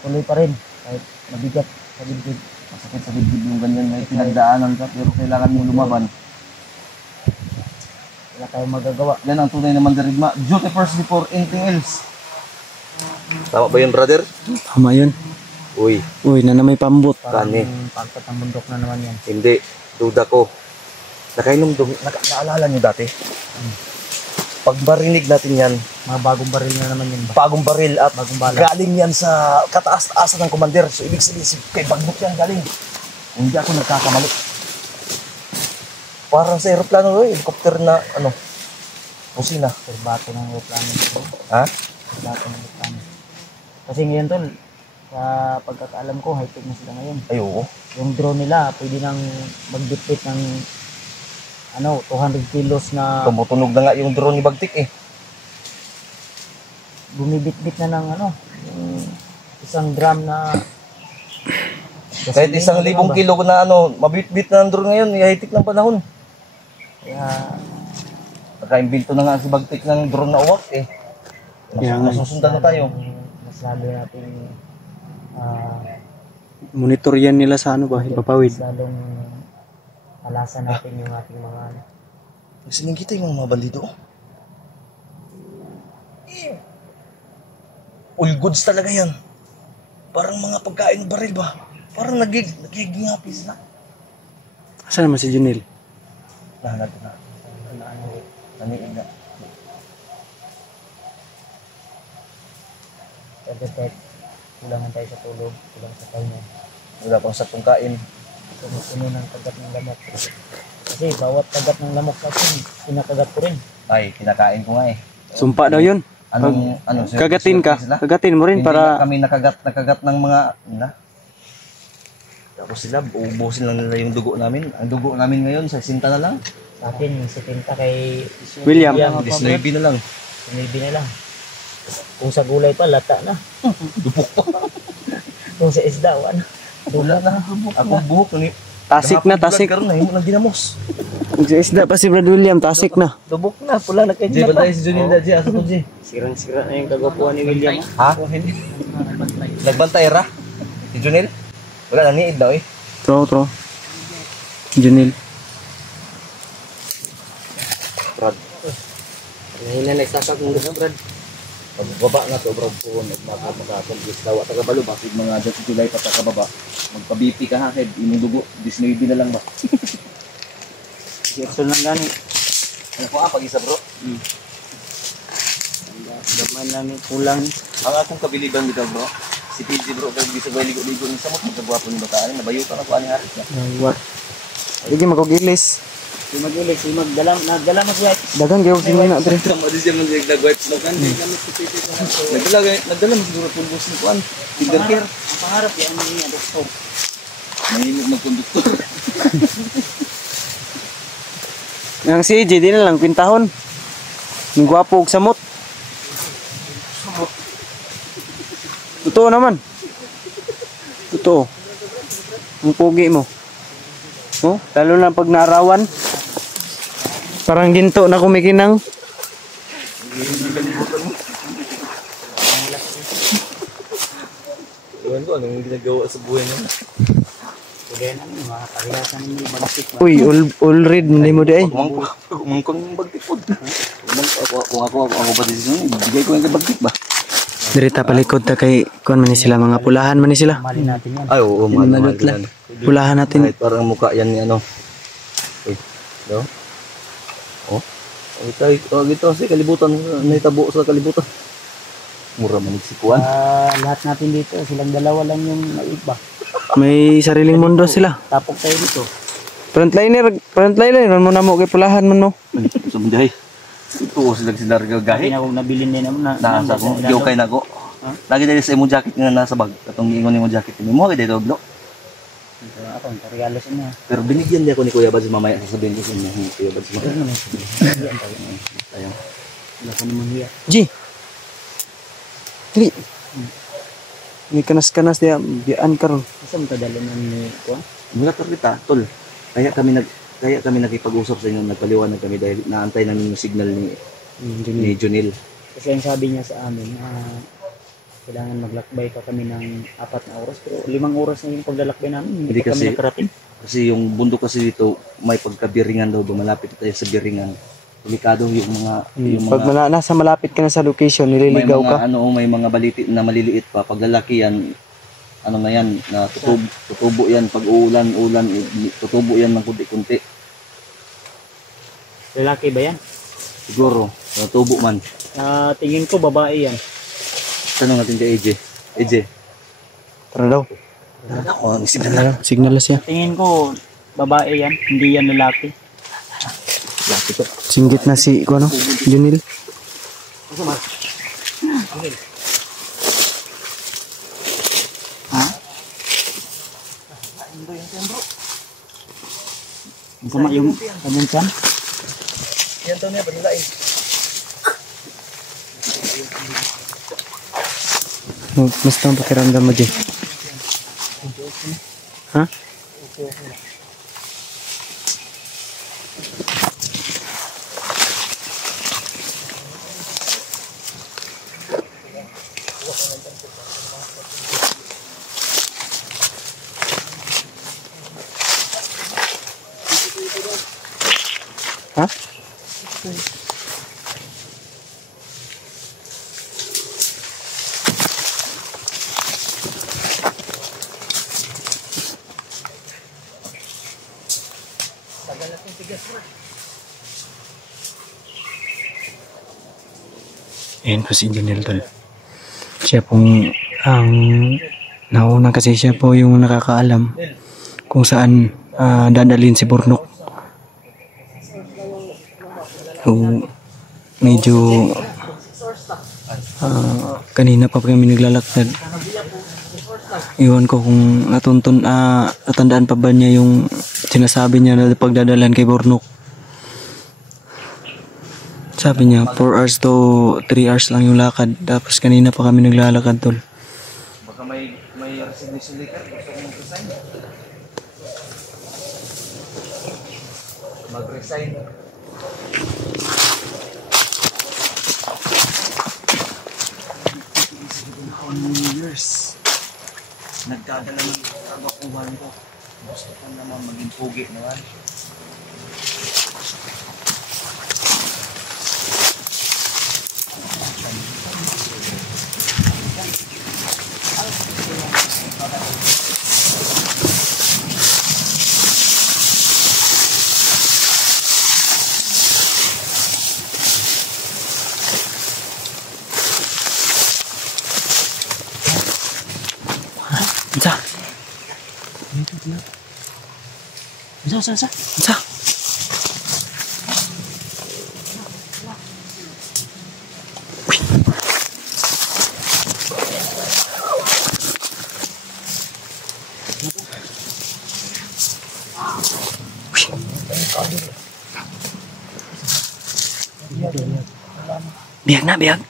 tuloy pa rin kahit mabigat sa dibdib. Masakit sa dibdib yung ganyan, may pinagdaanan ka, pero kailangan mo lumaban. Wala tayong magagawa. Yan ang tunay na mandirigma. Duty first before anything else. Tama ba yun, brother? Tama yun. Uy, Uy, na may pambot. Kani. Pagkat ng bundok na naman yan. Hindi. Duda ko. Naalala niyo dati? Pag barinig natin yan, Mga bagong baril na naman yun ba? bagong baril at Bagong bala. galing yan sa kataas-taasan ng commander. So, ibig sabihin, kay Bagnok yan galing. Hindi ako nagkakamali. Parang sa aeroplano, helicopter na, ano, Kusina. Perbato ng aeroplano ito. Ha? Perbato ng aeroplano. Kasi ngayon tol, sa pagkakaalam ko, high-tech na sila ngayon. Ay, oo. Yung drone nila, pwede nang magbitbit ng 200 kilos na Tumutunog na nga yung drone ni Bagtik eh. bumibitbit na ng yung isang gram na Kahit gasolina, 1,000 ba? kilo na mabitbit na ang drone ngayon, high-tech ng panahon. Kaya Nakaimbento na nga si Bagtik ng drone na uwak eh. Kaya nga. Masusundan na tayo. mas lalo natin Monitor yan nila sa ano ba, ipapawid. mas lalong alasan natin yung ating mga Kasi kita yung mga bandido. All goods talaga yan. Parang mga pagkain baril ba? Parang nagigingapis na. Saan naman si Junel? Nahanap na. Naniin na. pagkakat kulangan tayo sa tulog, kulang sa pahinga. Wala pang sa pagkain. Puno ng kagat ng lamok. Kasi bawat kagat ng lamok natin, pinakagat ko rin. Ay, kinakain ko nga eh. Sumpa daw yun. Kagatin ka, kagatin mo rin Hindi para... na kami nakagat ng mga... Tapos sila, uubusin lang nila yung dugo namin. Ang dugo namin ngayon, sa sinta na lang. Sa akin, yung 70 kay William. Disnoybe na lang. Maybe na lang. Kung sa gulay pa, lata na. Dupok pa. Kung sa isda, wala. Wala na. Akong buhok. Tasik na, tasik. Karoon na, yung nang ginamos. Isda pa si Brad William, tasik na. Lubok na, pula na kayo Di ba tayo si Junil Dadji? Asa to, Ji? Sirang-sira na yung kagapuan ni William. Ha? Nagbantay ra? Si Junil? Wala, naniid daw eh. Tro. Junel. Brad. Ngayon na nagsasag ng gusto, Brad. Pagbaba na to, bro, po, nagmakakomplis daw. At tagabalo, bakit mga dyan sa July pa kakababa. Magpa-BP ka ha, head, imong dugo, Disnoybe na lang ba? Gerson lang gani. Ano po pag-isa bro? Gaman lang yung kulang. Ang akong kabiliban dito bro, si PG bro, kaya bisa ba ligo-ligo ni samot, magkagwapo ni bataan, nabayo ka na po ani harit niya. What? Sige, magkugilis. Si Mag-Ulik, si nagdala mo siya. Dagang gawag si Mina, Dre. Tama din siya man nag-wipe na kan, nagdala mo siguro pulbos ni kuan, finger care. Ang pangarap yan niya, doktor. Mahilig magkonduktor. Yang si AJ, di na lang kwintahon. Yung gwapo og samot. Totoo naman. Totoo. Ang pogi mo. Oh, lalo na pag naarawan. Parang ginto na kumikinang. Iwan ko, anong ginagawa sa buhay niya? Kaya namin, mga kariyasan ng bagsik. Uy, all red mo di ay. Kumangkong bagtipod. Kung ako ba desisyon, bigay ko yung bagtip ba? Dirita palikod ta kay kuan man ni sila, mga pulahan man ni sila. Mali natin yan. Ay, oo, mahal lang. Pulahan natin. Kahit parang mukha yan ni ano. Uy, no? Oh, ito si kalibutan, naitabo sa kalibutan. Mura man si Kuan. Lahat natin dito, silang dalawa lang yung naiba. May sariling mundo sila. Tapok tayo dito. Frontliner mo na mo kay pulahan man mo. Sumday. Ito sila Kasi gagahi. na kung nabilin din naman na. Nasa ko, diyo kay nako. Lagi dahil sa imong jacket nga nasa bag. Katong giingon imong jacket ni mo kay dito blo. Ako, regalo sa niya. Pero binigyan niya ko ni Kuya Bads mamaya sasabihin ko sa inyo. Kuya Bads mamaya. Tayo. Wala ka naman hiya. G. Dili. May kanas-kanas diya, biyaan karon. Kasi mo kadalanan ni Kuan? Mula kita, tol. Kaya kami nakipag-usap sa inyo, nagpaliwanag kami dahil naantay namin yung signal ni Junil. Kasi ang sabi niya sa amin, kailangan maglakbay pa kami ng 4 na oras. Pero 5 oras na yung paglalakbay namin, hindi pa kami nakarating. Kasi yung bundok kasi dito, may pagkabiringan daw, malapit tayo sa biringan. Delikado yung mga... Pag nasa malapit ka na sa location, nililigaw ka. May mga baliti na maliliit pa. Pag lalaki yan, ano na yan, na tutubo yan. Pag ulan, tutubo yan ng kunti-kunti. Lalaki ba yan? Siguro, tutubo man. Tingin ko babae yan. Tanong natin kay AJ. AJ. Tara daw. Oh, signal. Signal siya. Tingin ko babae yan, hindi yan lalaki. Singgit na si ano, Junil. Sama yung kamunsan. Yan daw niya, banilain. Mas ang pakiramdam mo, Jay? Ha? Ha? Ayan po si Engineer Tol. Siya pong ang nauna kasi siya po yung nakakaalam kung saan dadalhin si Burnok. So, medyo kanina pa kami naglalakad. Iwan ko kung natandaan pa ba niya yung sinasabi niya na pagdadalan kay Burnok. Sabi niya 4 hours to 3 hours lang yung lakad. Tapos kanina pa kami naglalakad, Tol. Baka may resignation letter. Gusto mong resign? Mag-resign. Years. Nagdadala ng kabakuhan ko. Gusto ko naman maging pugi naman. Sa. Biag na, biag.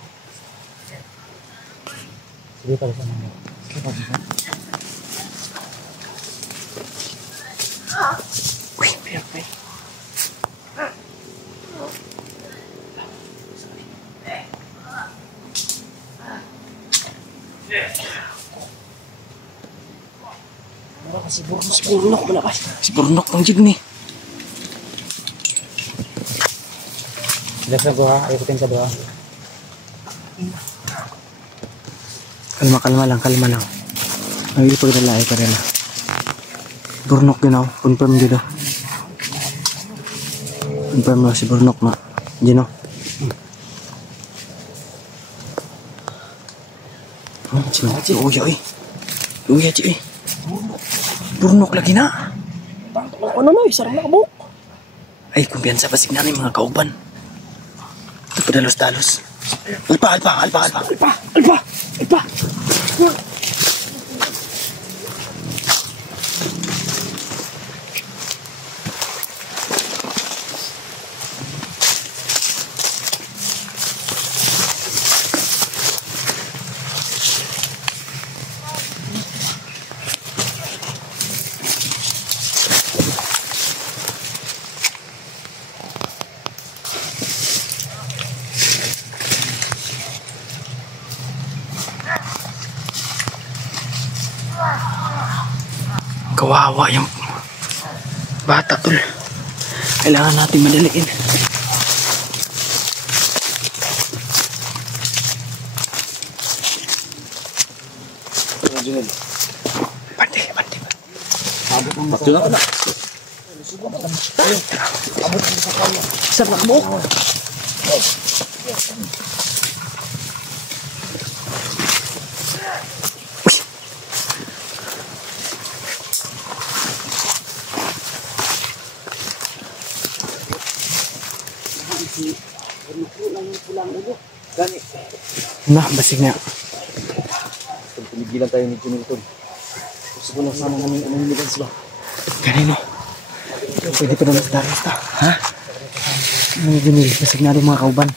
Sige pala sa mga. Uy, biag, biag. Si Burnok mo na ba? Si Burnok ng jig ni. Bilas na ko ha, ikutin ka doon. Kalma lang. Ay, ipagdala ka rin na. Burnok din ako. Confirm din ako. Confirm na si Burnok na. Diyan ako. Uya, oy. Uya, oy. Burnok lagi na. Ano na, sarang nakabuk. Ay, kumpiyansa pa signan yung mga kauban. Padalos-dalos. Alpa. Kawawa yung bata, Tol. Kailangan natin madaliin. Pati. Sarang nakabuk. Gani. Nah, basig na. Pinigilan tayo ni Junilton. Gusto ko lang sama namin ang niligan sila. Kanino? Pwede pa naman sa daras ta. Ha? Ano Junil? Basig na rin mga kauban.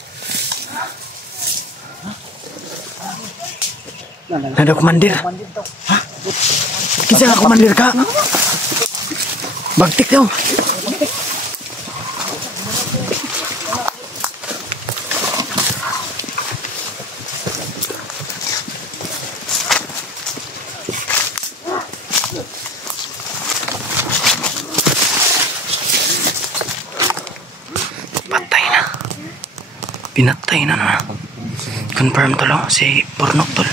Nada komandir. Ha? Kinsa nga komandir ka? Bagtik daw. Patay na. Pinatay na na. Confirm to lo si Burnok tol.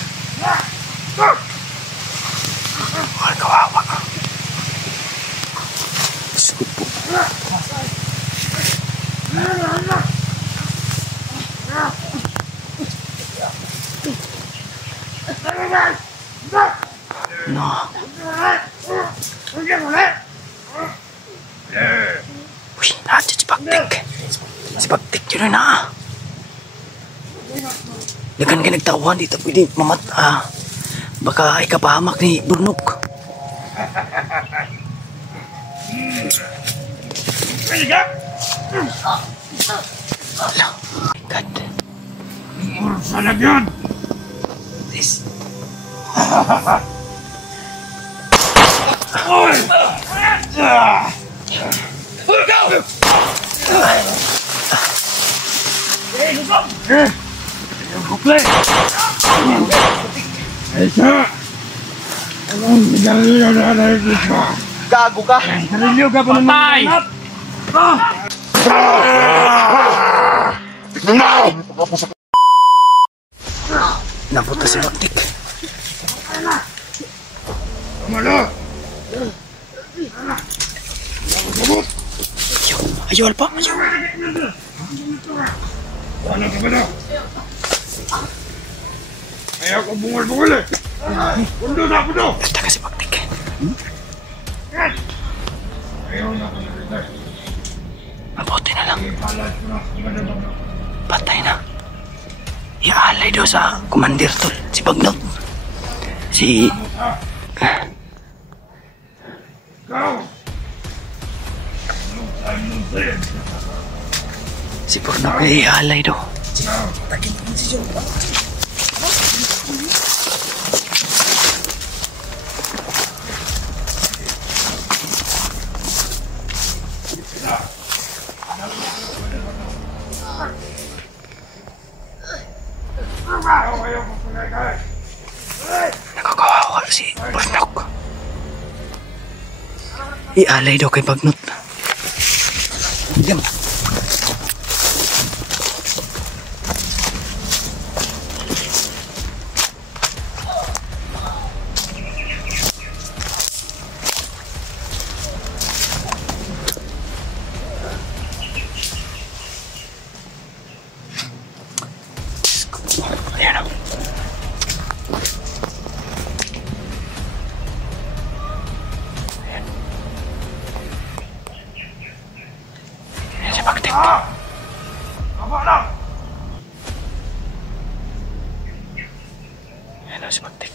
Ay, kawawa. Sugod po. No. Uy, nandiyan si Bagtik. Si Bagtik yun na. Dagan ka nagtawan dito. Pwede baka ikapahamak ni Burnok. Hello. God. Salag yun! This. Gago ka! Patay! Napunta si Bagtik. Ayaw, Alpa. Ayaw. Ayaw ko bungol-bungol eh! Pundo na, pundo! Basta kasi Bagtik. Ayaw na ko na. Mabuti na lang. Patay na. Iaalay daw sa komandir tol. Si Bagnot. Si... Si Burnok ay iaalay daw. Nakakawawa si Burnok. Ialay daw kay Bagnot. Diyan. Ayan o. Si Bagtik. Apa na? Ayan o si Bagtik.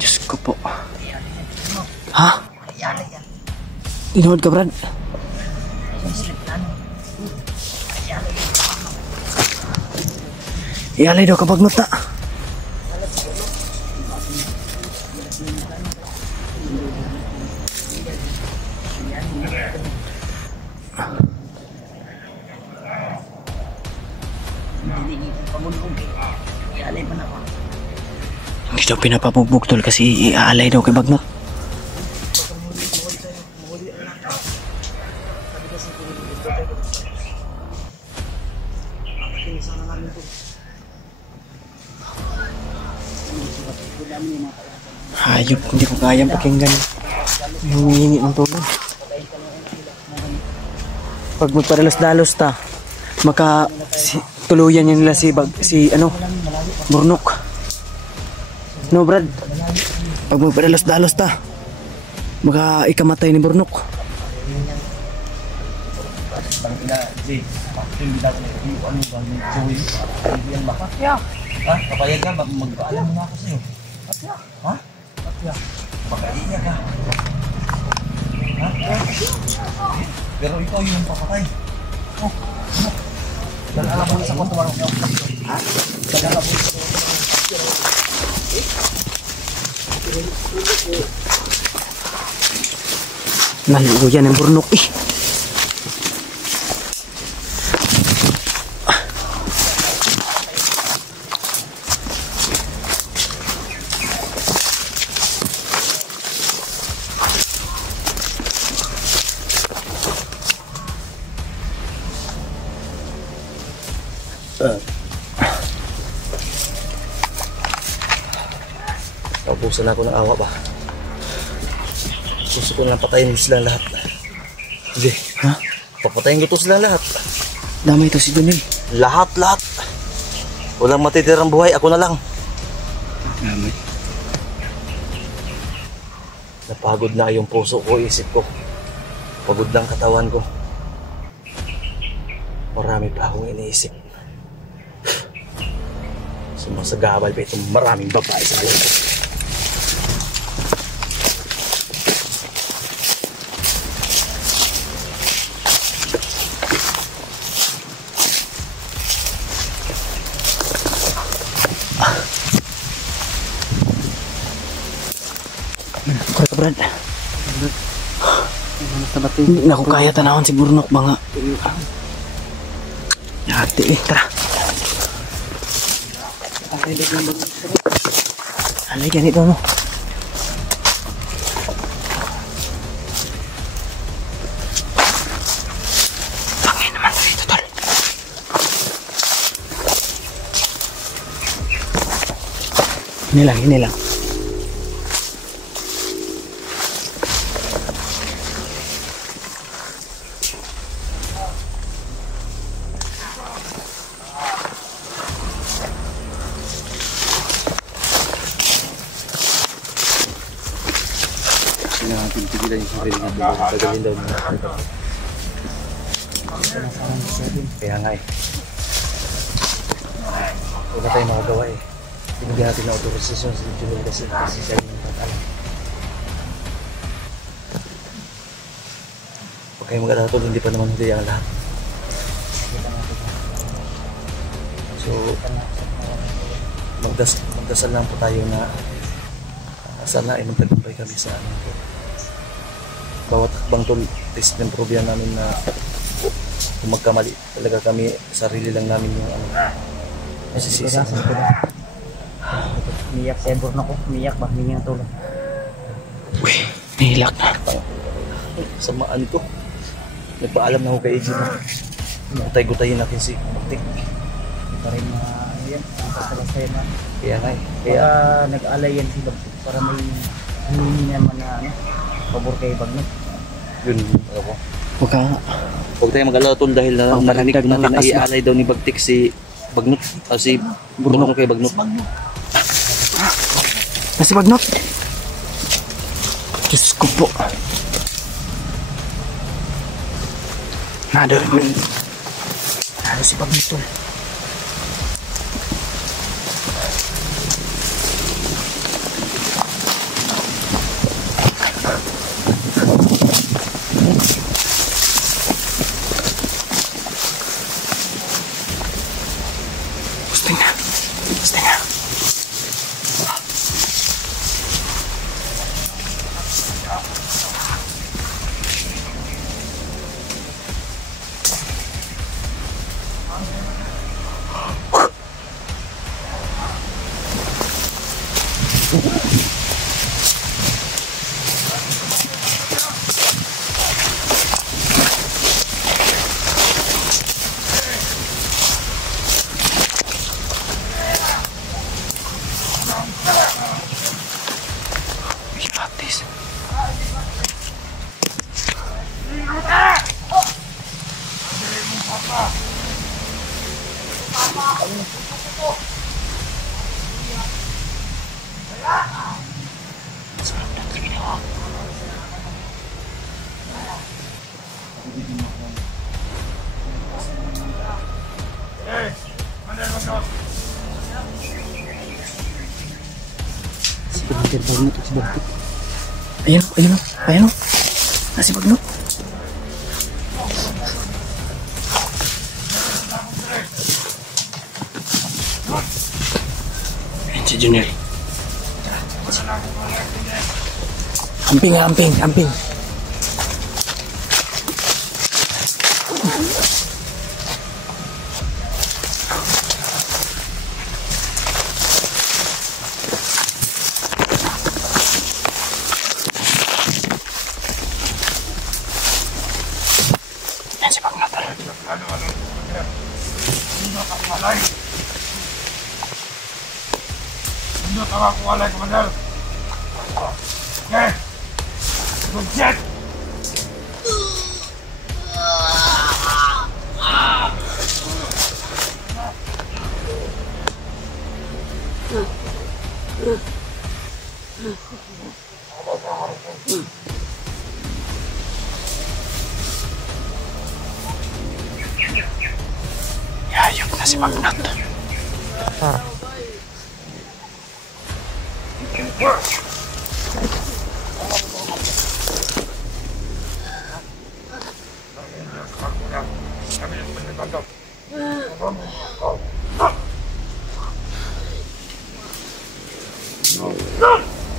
Diyos ko po. Ha? Inood ka, Brad? Ialay daw kapag nuta. Hindi daw pinapabugbog tol kasi iaalay daw kay Bagnot. Hayop, hindi ko kayang pakinggan. Humihingi ng tulong. Pag magpadalos-dalos ta, tuluyan niya nila si Burnok. No, Brad? Pag magpadalos-dalos ta, Baka ikamatay ni Burnok. Bang ina, Jay. Bakit hindi natin yung ano ba yung Joey? Hindi yan ba? Papya! Ha? Papayag ka? Magpaalam mo na ako sa'yo. Papya! Ha? Papya! Pakaiya ka. Ha? Pero ikaw yung papatay. Oh, ano? Dala mo sa kwarto marang ha? Dala mo sa Nalugo yan ang Burnok eh. Naubusan ako ng awa ba? Gusto ko na patayin mo silang lahat. Hindi. Ha? Papatayin ko to silang lahat. Damay to si Donel. Lahat. Walang matitirang buhay. Ako na lang. Damay. Napagod na yung puso ko, isip ko. Pagod lang katawan ko. Marami pa akong iniisip. Sumasagabal pa itong maraming babae sa buhay ko. Kuya Brad. Hindi na ko kaya tanawan si Burnok mga. Yati eh, tara. Alay ganito mo. Tangin naman dito tol. Ini lang. Tigilan yung sarili natin. Tagalin daw niya. Kaya nga eh. Wala tayong makagawa eh. Binigyan natin na autorisasyon sa Junel kasi siya yung pag-alam. Huwag kayong mag-alala tol, hindi pa naman huli ang lahat. So, magdasal lang po tayo na sana ay magtagumpay kami sa amin po. Bawat hakbang tol, test and prove yan namin na kung magkamali talaga kami, sarili lang namin yung masisisi. Umiyak si Burnok ko. Umiyak ba? Hindi niya tulong. Uy, nahilak na. Samaan ko. Nagpaalam na ako kay AJ na gutay-gutayin natin si Baktik. Pa rin mga ano yan. Salasay na. Kaya nga eh. Kaya nag-alay yan sila para may hindi naman na ano, pabor kay Bagnot. Yun, ako. Huwag ka nga. Huwag tayong mag-alala tol dahil narinig Pagdagdag ng natin na lakas na. ialay daw ni Baktik si Bagnot. Si Burnok kay Bagnot. Nasi Bagnot. Diyos ko po. Nado si Bagnot tol. Gusto nga. ganun. Si Bagnot, Bagnot, si Bagnot. Ayan o, ayan o, ayan o. Si Bagnot. Ayan si Junior. Amping, amping, amping. Ayan si Bagnot. Hindi ka walay, Commander. Okay. Good shot. Hayop na si Bagnot.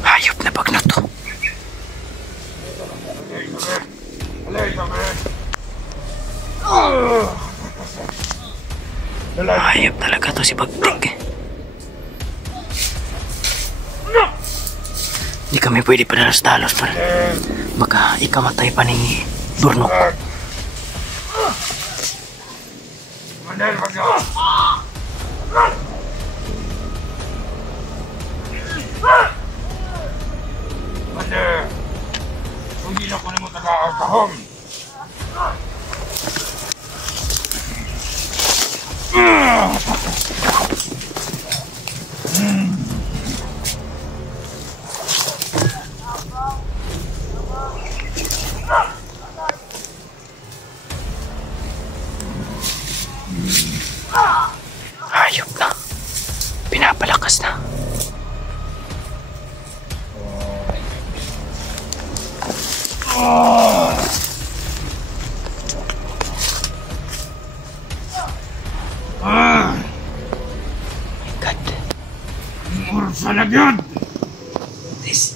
Hayop na Bagnot to. Hayop talaga to si Bagting. Hindi kami pwede padalos-dalos para baka ikamatay pa ni Burnok. Commander, Bagnot. Commander, hindi na ko na mo taga-alkahom. Hayop na. Pinapalakas na. God. Ursa na yun! This.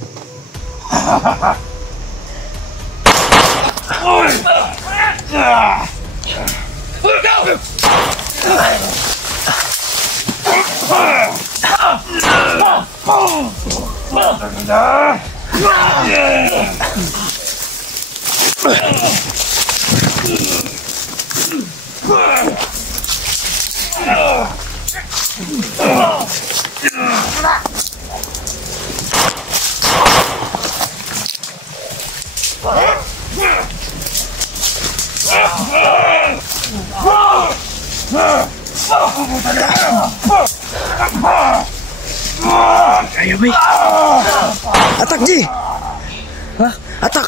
Ayo, Bay. Atak, Ji. Hah? Atak.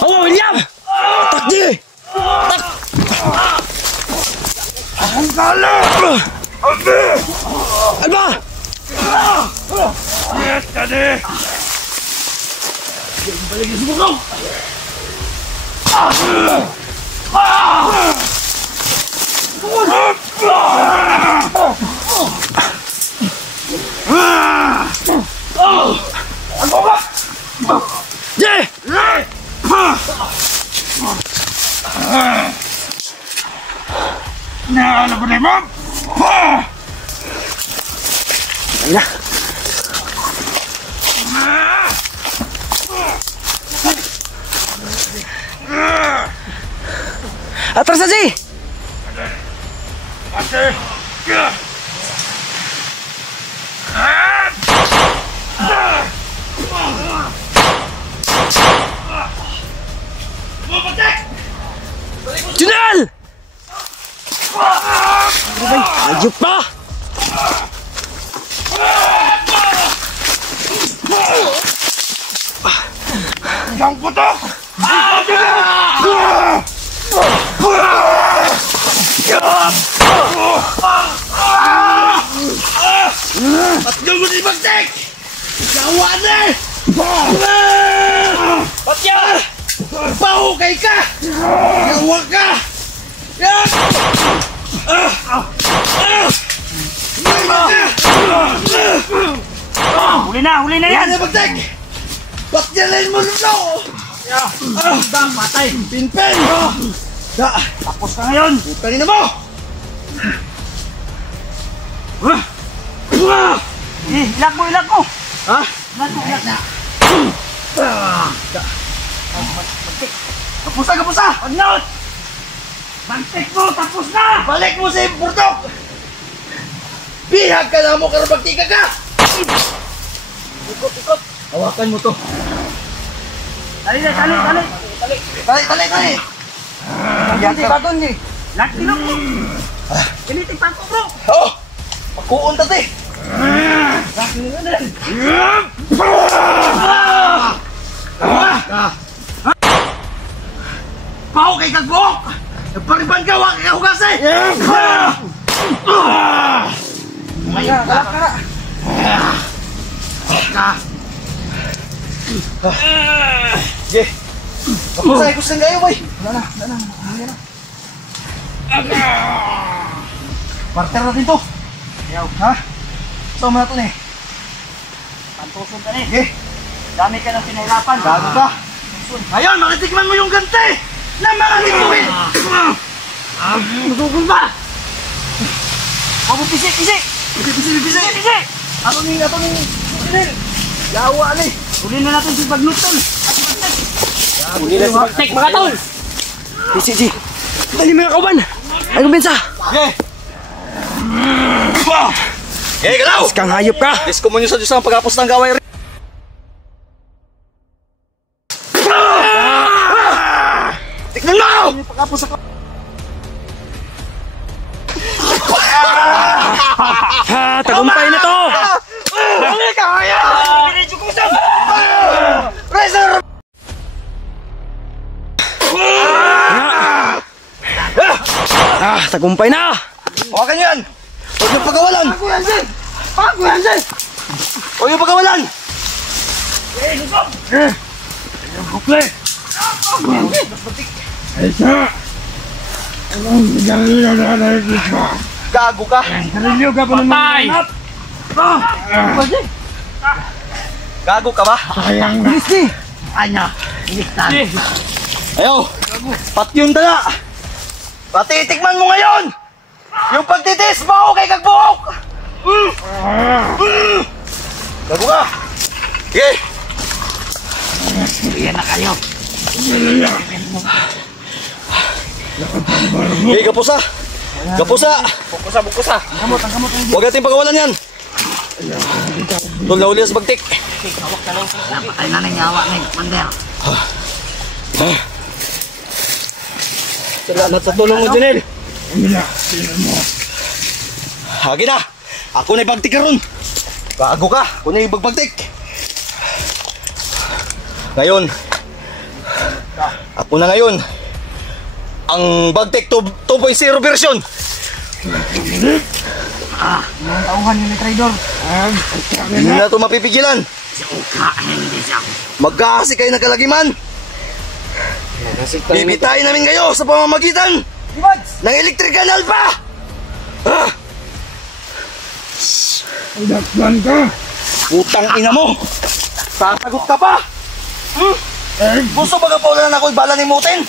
Oh, William. Atak, Ji. Atak. Ang kala! Alba. Yes, tadi! Balik di semua kau. Ji. Nah, apa ni, Mam? Ya. Atas saja. Masih. Jendal. Ayo pa. Yang putus. Patyo mo si Bagtek! Gawa na! Patyo! Pahukay ka! Gawa ka! Huli na yan! Ano Bagtek? Patyalin mo lulo! Patay! Pinpen! Tapos na ngayon! Putalin na mo! Ilag mo! Ha? Ilag na! Kapusa! Pagnaot! Bantik mo! Tapos na! Balik mo sa Impurtok! Bihag ka na mo karabagtika ka! Ikot! Hawakan mo to! Tali! Tali! Ganti bagon ni! Laki lang mo! Kinitig pa ko bro! Oh! Pakuon tate! Pao kay kagbuok! Nagpariban ka! Huwag kay hugas eh! Kala! Sige! Kapusay ko sa ngayon boy! Wala na. Parter natin to! Ha? Saan mo natin eh? Pantuson ka ni! Sige! Dami ka ng pinahirapan! Gago ka! Ngayon, makitikman mo yung gante na mga lituin! Nagugol ba? Ako pisi! Pisi! Ano ning yawa ni! Huli na natin si Bagnutol! Huli na si Bagtek mga tol! Isi. Dali mga kauban. Ay kumbinsa. Okay, galaw! Kang hayop ka. Disko mo nyo sa Diyos ang pag-apos ng gaway. Tignan mo! Tagumpay na to. Dali ka kaya! Razor! Tagumpay na. Hawakan yan! Huwag yung pagawalan! Pago yan, Zen! Huwag yung pagawalan! Gago ka! Patay! Gago ka ba? Ayaw! Patyon tala! Patitikman mo ngayon! Yung pagtitis mo kay kagbuhok! Gago ka! Sige! Yan na kayo! Hey, kapusa! Bukusa! Huwag natin pagawalan yan! Tol, nahuli sa Bagtek! Napatay na ng yawa ng Mander! Salamat sa tulong mo, Junel! Hagi na! Ako na ibagtik ka ron! Gago ka! Ako na ibagbagtik! Ngayon, ako na ngayon ang Bagtek 2.0 version! Ang tauhan yun ni Traidor! Hindi na ito mapipigilan! Magkahasi kayo ng kalagiman! Bibitayin namin kayo sa pamamagitan ng electrical alpha! Dakban ka! Putang ina mo! Sasagot ka pa! Gusto ba ka pa ulan ako ibala ni Muten?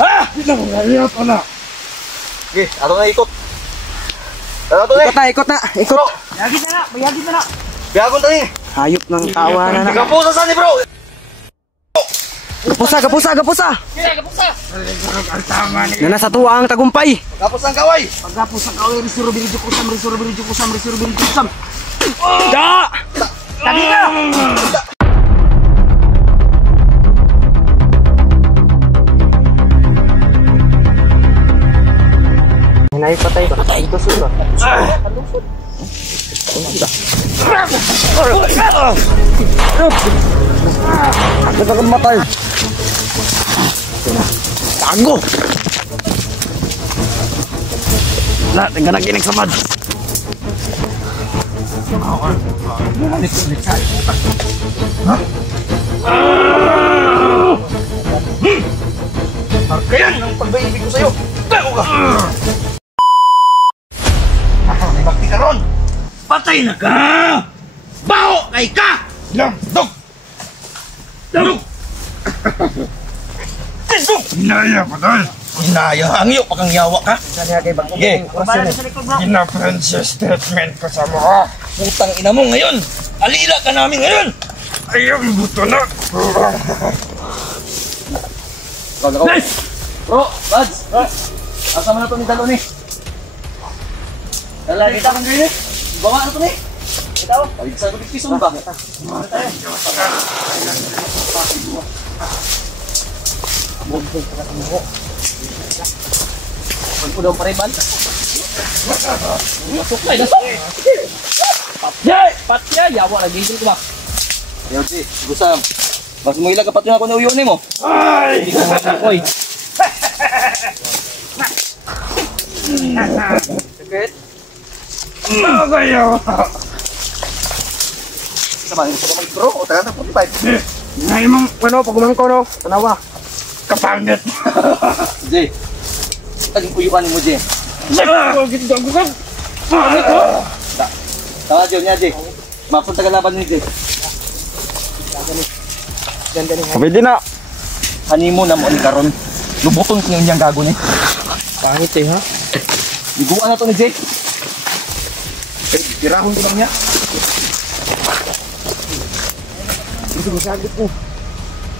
Ha? Pinakayat na! Sige, ato na ikot. Ato na Ikot na. Ikot. Bayagin na na! Biyagon tani. Hayop ng tawanan na. Kapusa sa ni bro. Gapusa. Nana sa tuwa ang tagumpay. Kapos ang kaway. Pagkapos ang kawin, risuro kusam! Da! Tagi ka! Naipatay ka. Ito sulo. Nagkakamatay. Gago! Na, tingnan na kinig sa mad. Kaya ang pagbaibig ko sa'yo. Gago ka! May bakti ka ron! Patay na ka! Baho kay ka! Dog! Dog! Dog! Hinaya ko dahil. Hinaya, hangyo pa kang yawa ka. Yeah. Gina-princess statement ko sa mga. Putang ina mo ngayon. Alila ka namin ngayon. Ayun, buto na. Nice! Bro, Bads! Asa mo na ito ni Dalo ni? Dala, kita kang ganyan? Bawa na ito ni? Kita ko? Talig sa tubig piso ba? Bumbong ka sa muho. Pagpudaw pa rin ba? Nasok na, nasok! Patya! Patya! Yawa, nag-gigil ko ba? Ayaw, si, gusam. Mas mo ilang kapat yung ako na uyunin mo. Ay! Hindi ko makukoy. Sakit? Ano kayo? Sama, hindi ko mag-pro o taga na 45. Ngayon mong, ano, pagumangko no? Tanawa. Kapangit. Jay, taging uyuan mo, Jay. Pagit gago ka. Pangit mo. Tawa, Jay, niya, Jay. Mapun taga laban ni Jay. Pwede na. Hanimo na mo ni karon. Lubuton ko yung gago ni. Pangit eh, ha? Iguan na to ni Jay. Tirahon ko lang niya. Ito masagit mo.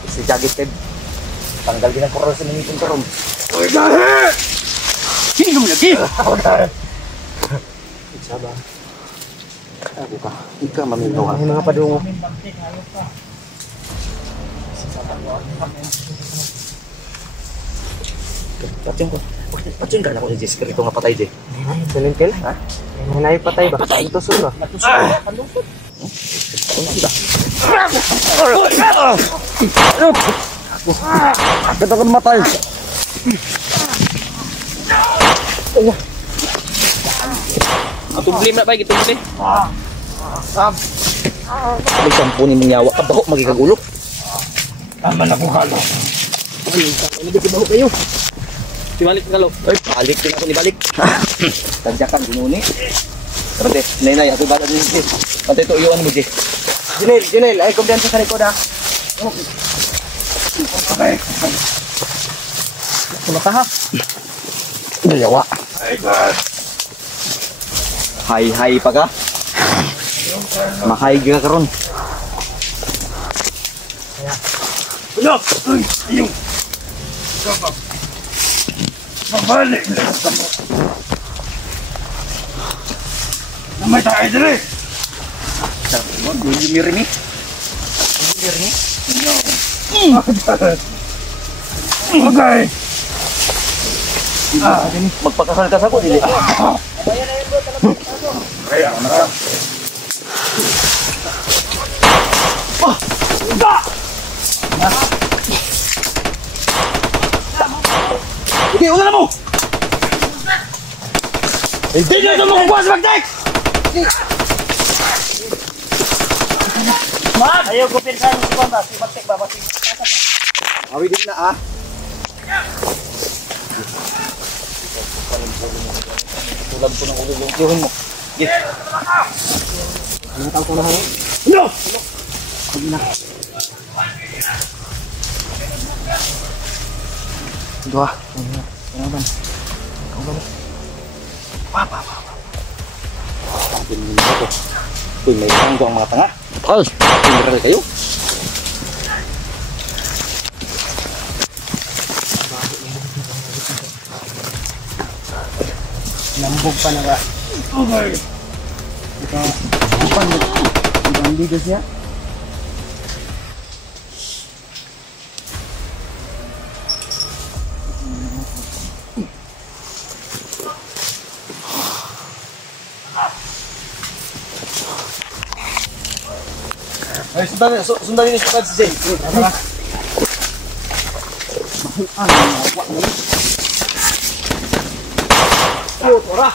Si Jagit, Ted. Tanggal din ang koral sa minitong karon. Uy, gahe! Sino mo lagi? Saba. Ako ka. Ika maminaw ha. Ang mga padungo. Patyon ko. Patyon ka na ko ni Jay. Sikreto nga patay, Jay. Salintil? Ha? Nanay patay ba? Ito sulo. Ganda ko namatay. Tumblin na ba? Tumblin. May sampunin mong yawa ka. Baho magigagulok. Tama na ko kalo. Baho kayo. Sibalik ka lo. Ay, balik din ako ni balik. Tadyakan, ginuni. Pero de, nay, ako bala din Jay. Pantay ito, iwan mo, Jay. Junel, ay kumpiyansa sa likod ha. Okay. Kumata ha. Yawa. Ay, God. Hay pa ka. Mahay ka karon. Ulo! Uy! Ayun! Kapag! Mabalik na sa mo! Namay tayo dali! Mirimi. Okay! Magpakasal ka sa ko, dili. Kaya na! Sige, una na mo! Hindi nyo ito makukuha sa magtek! Ayaw ko pinsan si Bamba, si Bagtek ba? Awi din na ah. Tulad ko ng ulo yung tihon mo. Sige. Ano tawag ko na halo? No! Sige na. Dua. Ano ba? Pa. Hindi mo ito. Uy, may tanggo ang mga tanga. Ay! General kayo. Lambog pa na ka. Okay! Ibang bigas niya. Ay, sundan niyo si Jay. Oh, tora.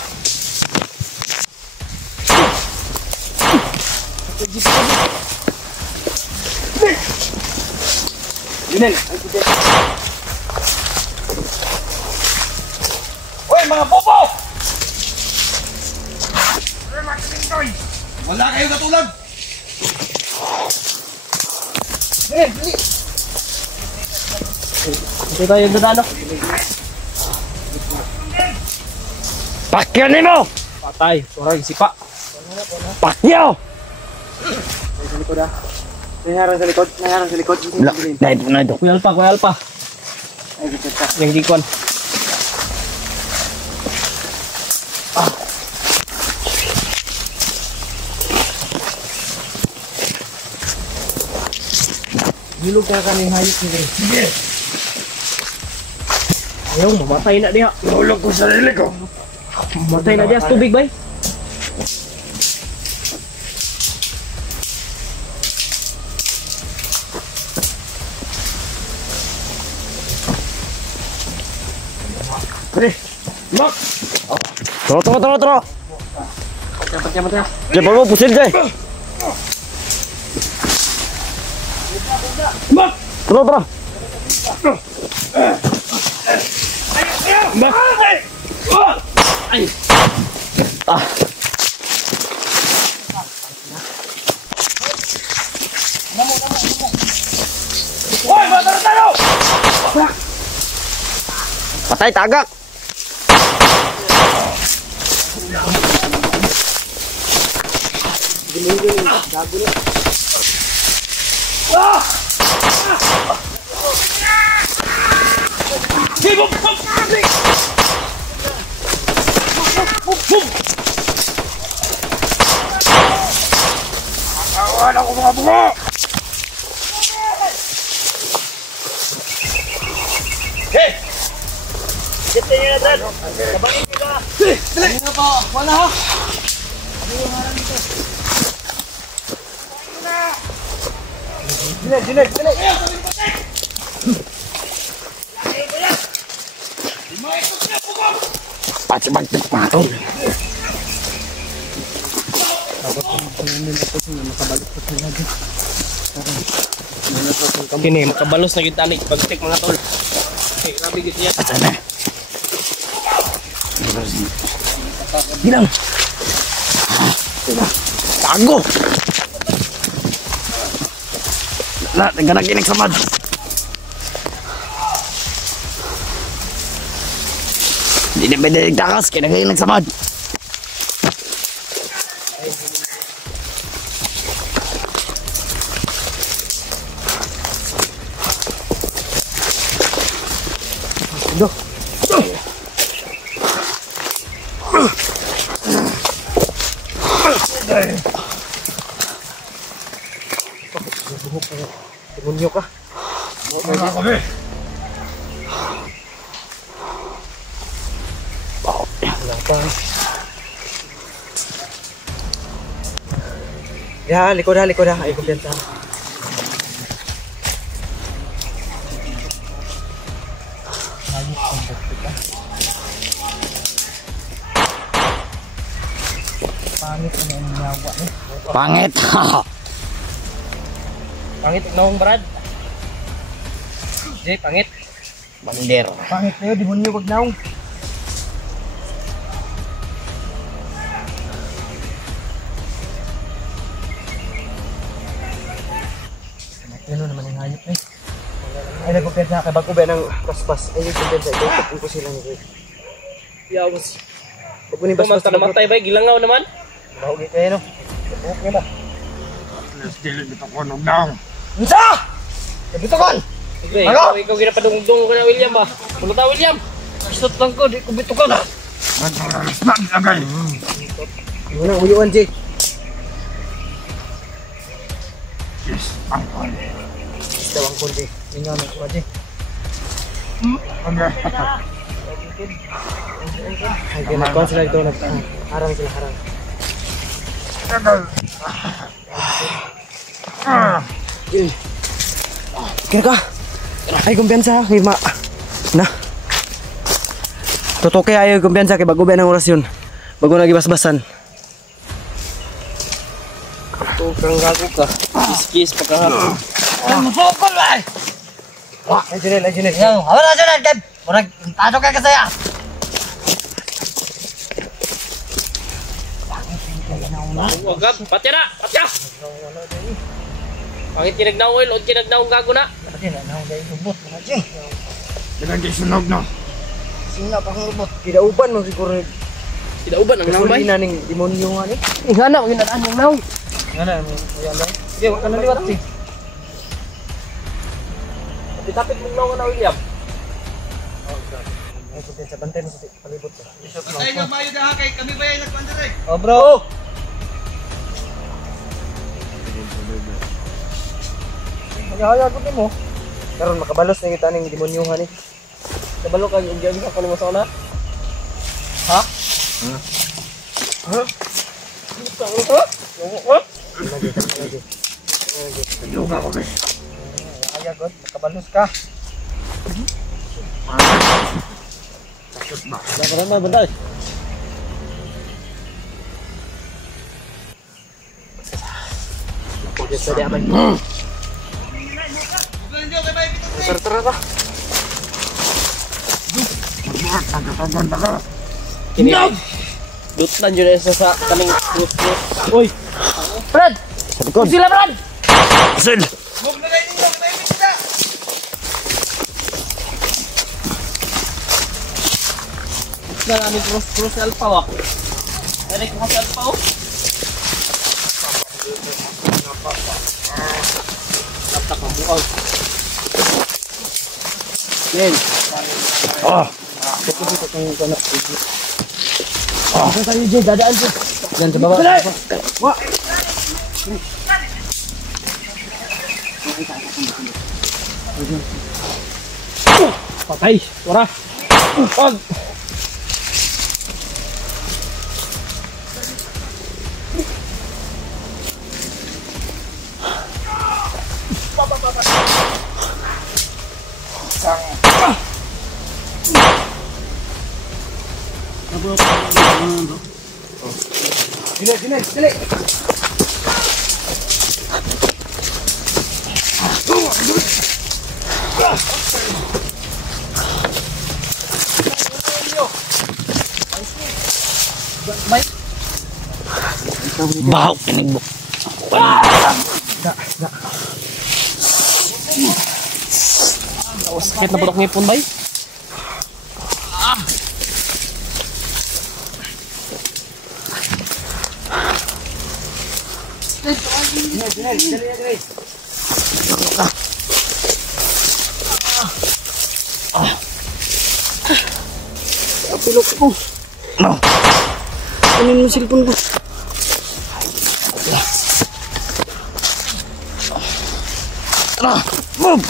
Linen, ay puti. Hoy, mga popo! Wala kayo katulad! Linen, dali! Hindi tayo dadalo. Pakyan mo! Patay. Orang sipa. Pakyaw! Sa likod ah. Nangyarang sa likod. Nangyarang sa likod. Dahil po na ito. Kuya Alpa. Ay, gitod ka. Yang gikon. Hilog ka kaning hayop ni Gre. Sige! Ayaw, mamatay na diha. Nahulog ko sa sarili ko. Mamatay na diha sa tubig, bay. Pre! Lock! Tro. Patya. Jepol mo, pusil dyan. Lock! Tro. Hoy, matara tayo! Patay, tagak. Awan ako mga bungo! Hey! Kita niyo na dad. Sabangin niyo ba? Ano pa? Wala ha? Dilag! Pati patol. Kini makabalos na kita ni pagtik mga tol. Okay, grabe gid niya. Sana. Bilang. Tago. Na, naganaginig sa mad. Hindi na pwede nagtakas, kinagaginig sa mad. Demonyo ka. Mga kami. Ya, likod ha. Ay, kumpiyansa. Pangit na yung nyawa eh. Pangit. Pangit ignaong Brad. Jay, pangit. Bander. Pangit na yun, di mo niyo wag naong. Ano naman yung hayop eh. Ay, nagkumpiyansa kay bago ba ng paspas. Ay, kumpiyansa. Ito, tapon ko sila ni Yawas. Pag ni Tumas baspas ka namatay ba? Gilangaw naman. Mahugit kayo, no? Okay ba? Dili dito ko nung daw. Unsa! Dito kon! Sige, ikaw ginapadungdong ko na William ba? Pulo ta William. Gusto lang ko, di ko bitukan. Madalas na nilagay. Wala, uyuan, Jay. Yes, ang pali. Tawang kon, Jay. Ingaw na ko, Jay. Ay, ginagawa sila ito. Harang sila, harang. Kira ka? Ay, kumpiyansa. Kay Na. Totoo kaya ayaw kumpiyansa kay bago ba ng orasyon. Bago nagibasbasan. Tukang gago ka. Kiss pa ka. Musukol ba? Ay, Junel. Yung, wala dyan, Deb. Murag, pasok ka kasaya. Wagab, patya na! Patya! Pangit kinagnaw oil, o kinagnaw gago na. Pati na, nang dahil lubot. Mga dyan. Dagan di sunog no. Sina pa kang lubot. Kidauban mo siguro. Kidauban ang Kasi namay. na ning demonyo nga ni. Ingana, yun ang anyong naw. Ngana mo yan lang. Sige, wag ka na liwat si. Itapit mong naw na William. Ay, puti sa bantay mo sa palibot ko. Ay, nyo mayo na kay kami ba yung nagpandar eh? Oh, bro. Haya ko mo. Karon makabalos na kita ning demonyo nga ni. Kabalo ka yung gabi ka kung mo sa una. Ha? Ha? Juga ko guys. Haya god, makabalos ka. Jangan ramai bentar. Biasa dia aman. Tertera. Tagatagon ka. Kini. Dutlan jud sa kaming krus. Oi. Brad. Sila Brad. Sil. Na namin krus alpha wa. Direct mo sa alpha. Laptop mo buaw. Yan. Saan tayo dyan? Dadaan dyan. Yan sa baba. Wah. Patay. Wara. Pag. Sini. Bau ini bu. Sakit na putok ngipon bay. Pilok ko. Kunin mo cellphone ko. Move.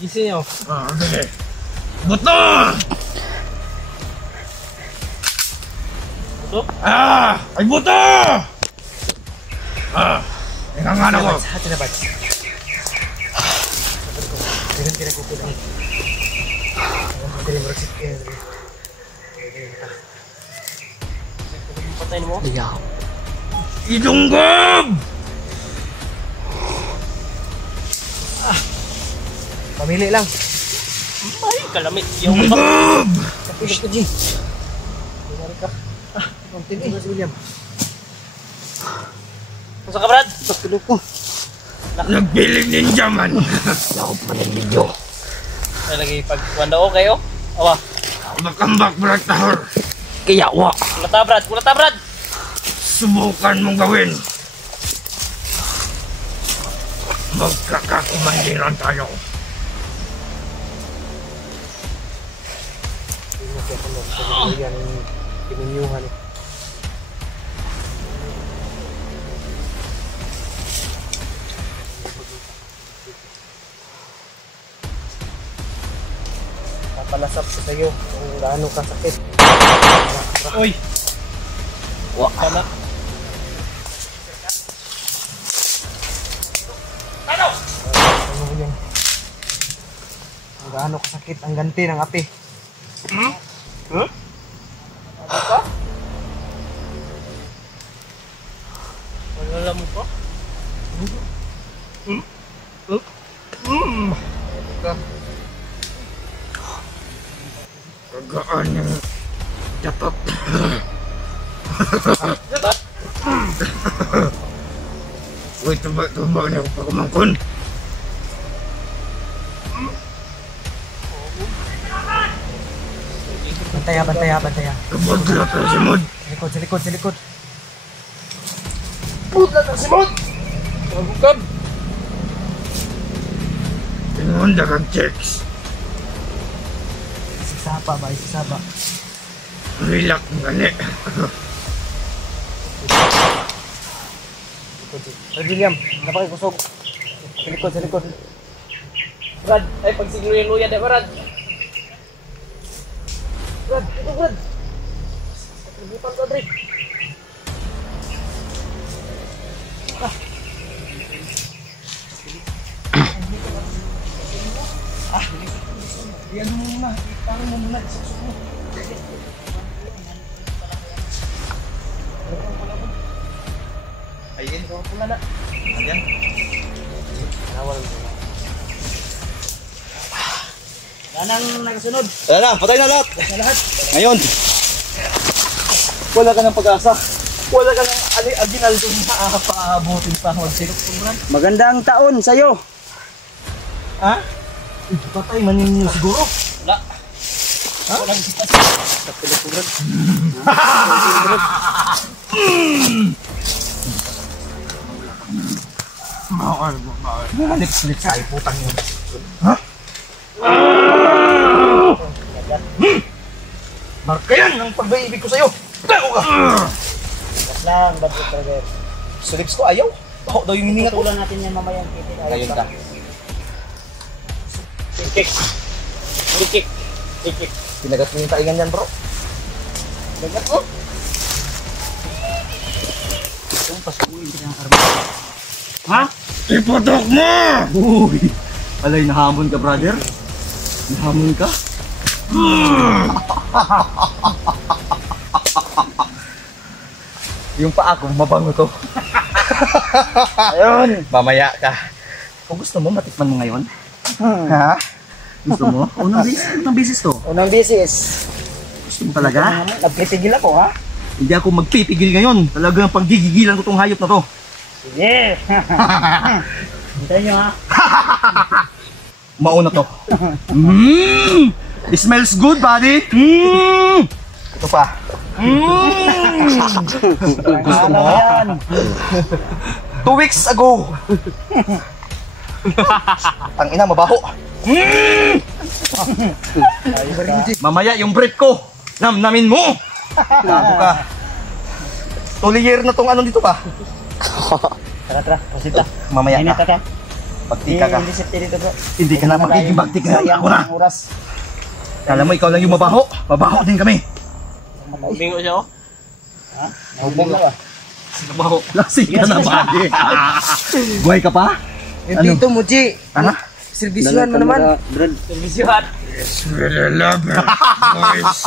Gising nyo. Sige. Buto! Buto? Ay buto! Ingangana ko. Hati na ba? Kira ko lang. Dili mo resip kaya. Patayin mo. Iya. Idunggob! Pamili lang. Ay, kalamit. Yung Idunggob! Tapos ko G. Kumari ka. Kontin si William. Masa ka Brad? Tulog ko. Nagpiling ninja man. Ako pa ng video. Ay lagi pag wanda ko kayo. Awa. Makambak Brad Tahor. Kaya wa. Kulata Brad. Subukan mong gawin. Magkakakumandiran tayo. Hindi na siya kung sa yan yung pinunyuhan eh. Papalasap ko sa'yo kung gaano kasakit. Uy! Wak ka na. Ano yan? Kung gaano kasakit ang ganti ng api. Wala mo pa? Kagaan yung dapat. Uy, tumbak niya ako pagkumangkon. Bantaya. Kabag lang ka si Mod. Sa likod. Putla ka si Mod! Pagukab! Tingonda kang checks. Isisaba. Relax ng gani. Sir William, napakikusog. Sa likod. Brad, ay pagsiglo yung luya, di ba, Brad? Brad, ito Brad. Naglipan ka, Dre. Yan mo muna. Parang mo muna. Isusok mo. Ayun, kung pula na. Ayan. Ganang nagsunod. Wala na, patay na lahat. Ngayon, wala ka ng pag-asa. Wala ka ng aginaldo na paabutin pa. Magandang taon sa'yo. Ha? Patay man ninyo siguro. Wala. Ha? Wala si Pas. Lips ay putang yun. Marka yan ang pagbaibig ko sa'yo. Tago ka! Bas lang, bad trip talaga. Sa lips ko ayaw. Bako daw yung hininga ko. Tutulan natin yan mamayang kipit. Ngayon ka. Kikik. Pinagat mo yung taingan yan, bro. Dagat mo. Itong pasukuin pinang-arma. Ha? Ipatok mo! Uy! Alay, nahamon ka, brother. Nahamon ka? Yung paa ko, mabango to. Ayun! Mamaya ka. Kung gusto mo, matikman mo ngayon. Ha? Gusto mo? Unang bisis to. Unang bisis. Gusto mo talaga? Nagpipigil ako, ha? Hindi ako magpipigil ngayon. Talagang panggigigilan ko tong hayop na to. Sige. Hintayin nyo, ha? Mauna to. It smells good, buddy. Ito pa. Gusto mo? 2 weeks ago. Tangina, mabaho. Mamaya yung brief ko. Namnamin mo. Gago ka. Tuliyer na tong ano dito pa. Tara, pasita. Mamaya Init ka. ka. Pagtika ka. Hindi safety dito, bro. Hindi ka na magiging baktika. Ako na. Oras. Kala mo ikaw lang yung mabaho. Mabaho din kami. Bingo siya, oh. Ha? Nahubog na ba? Mabaho. Lasing ka na, buddy. Buhay ka pa? Ano? Dito mo, G. Ano? Servisyohan mo naman. Servisyohan. It's really love, boys.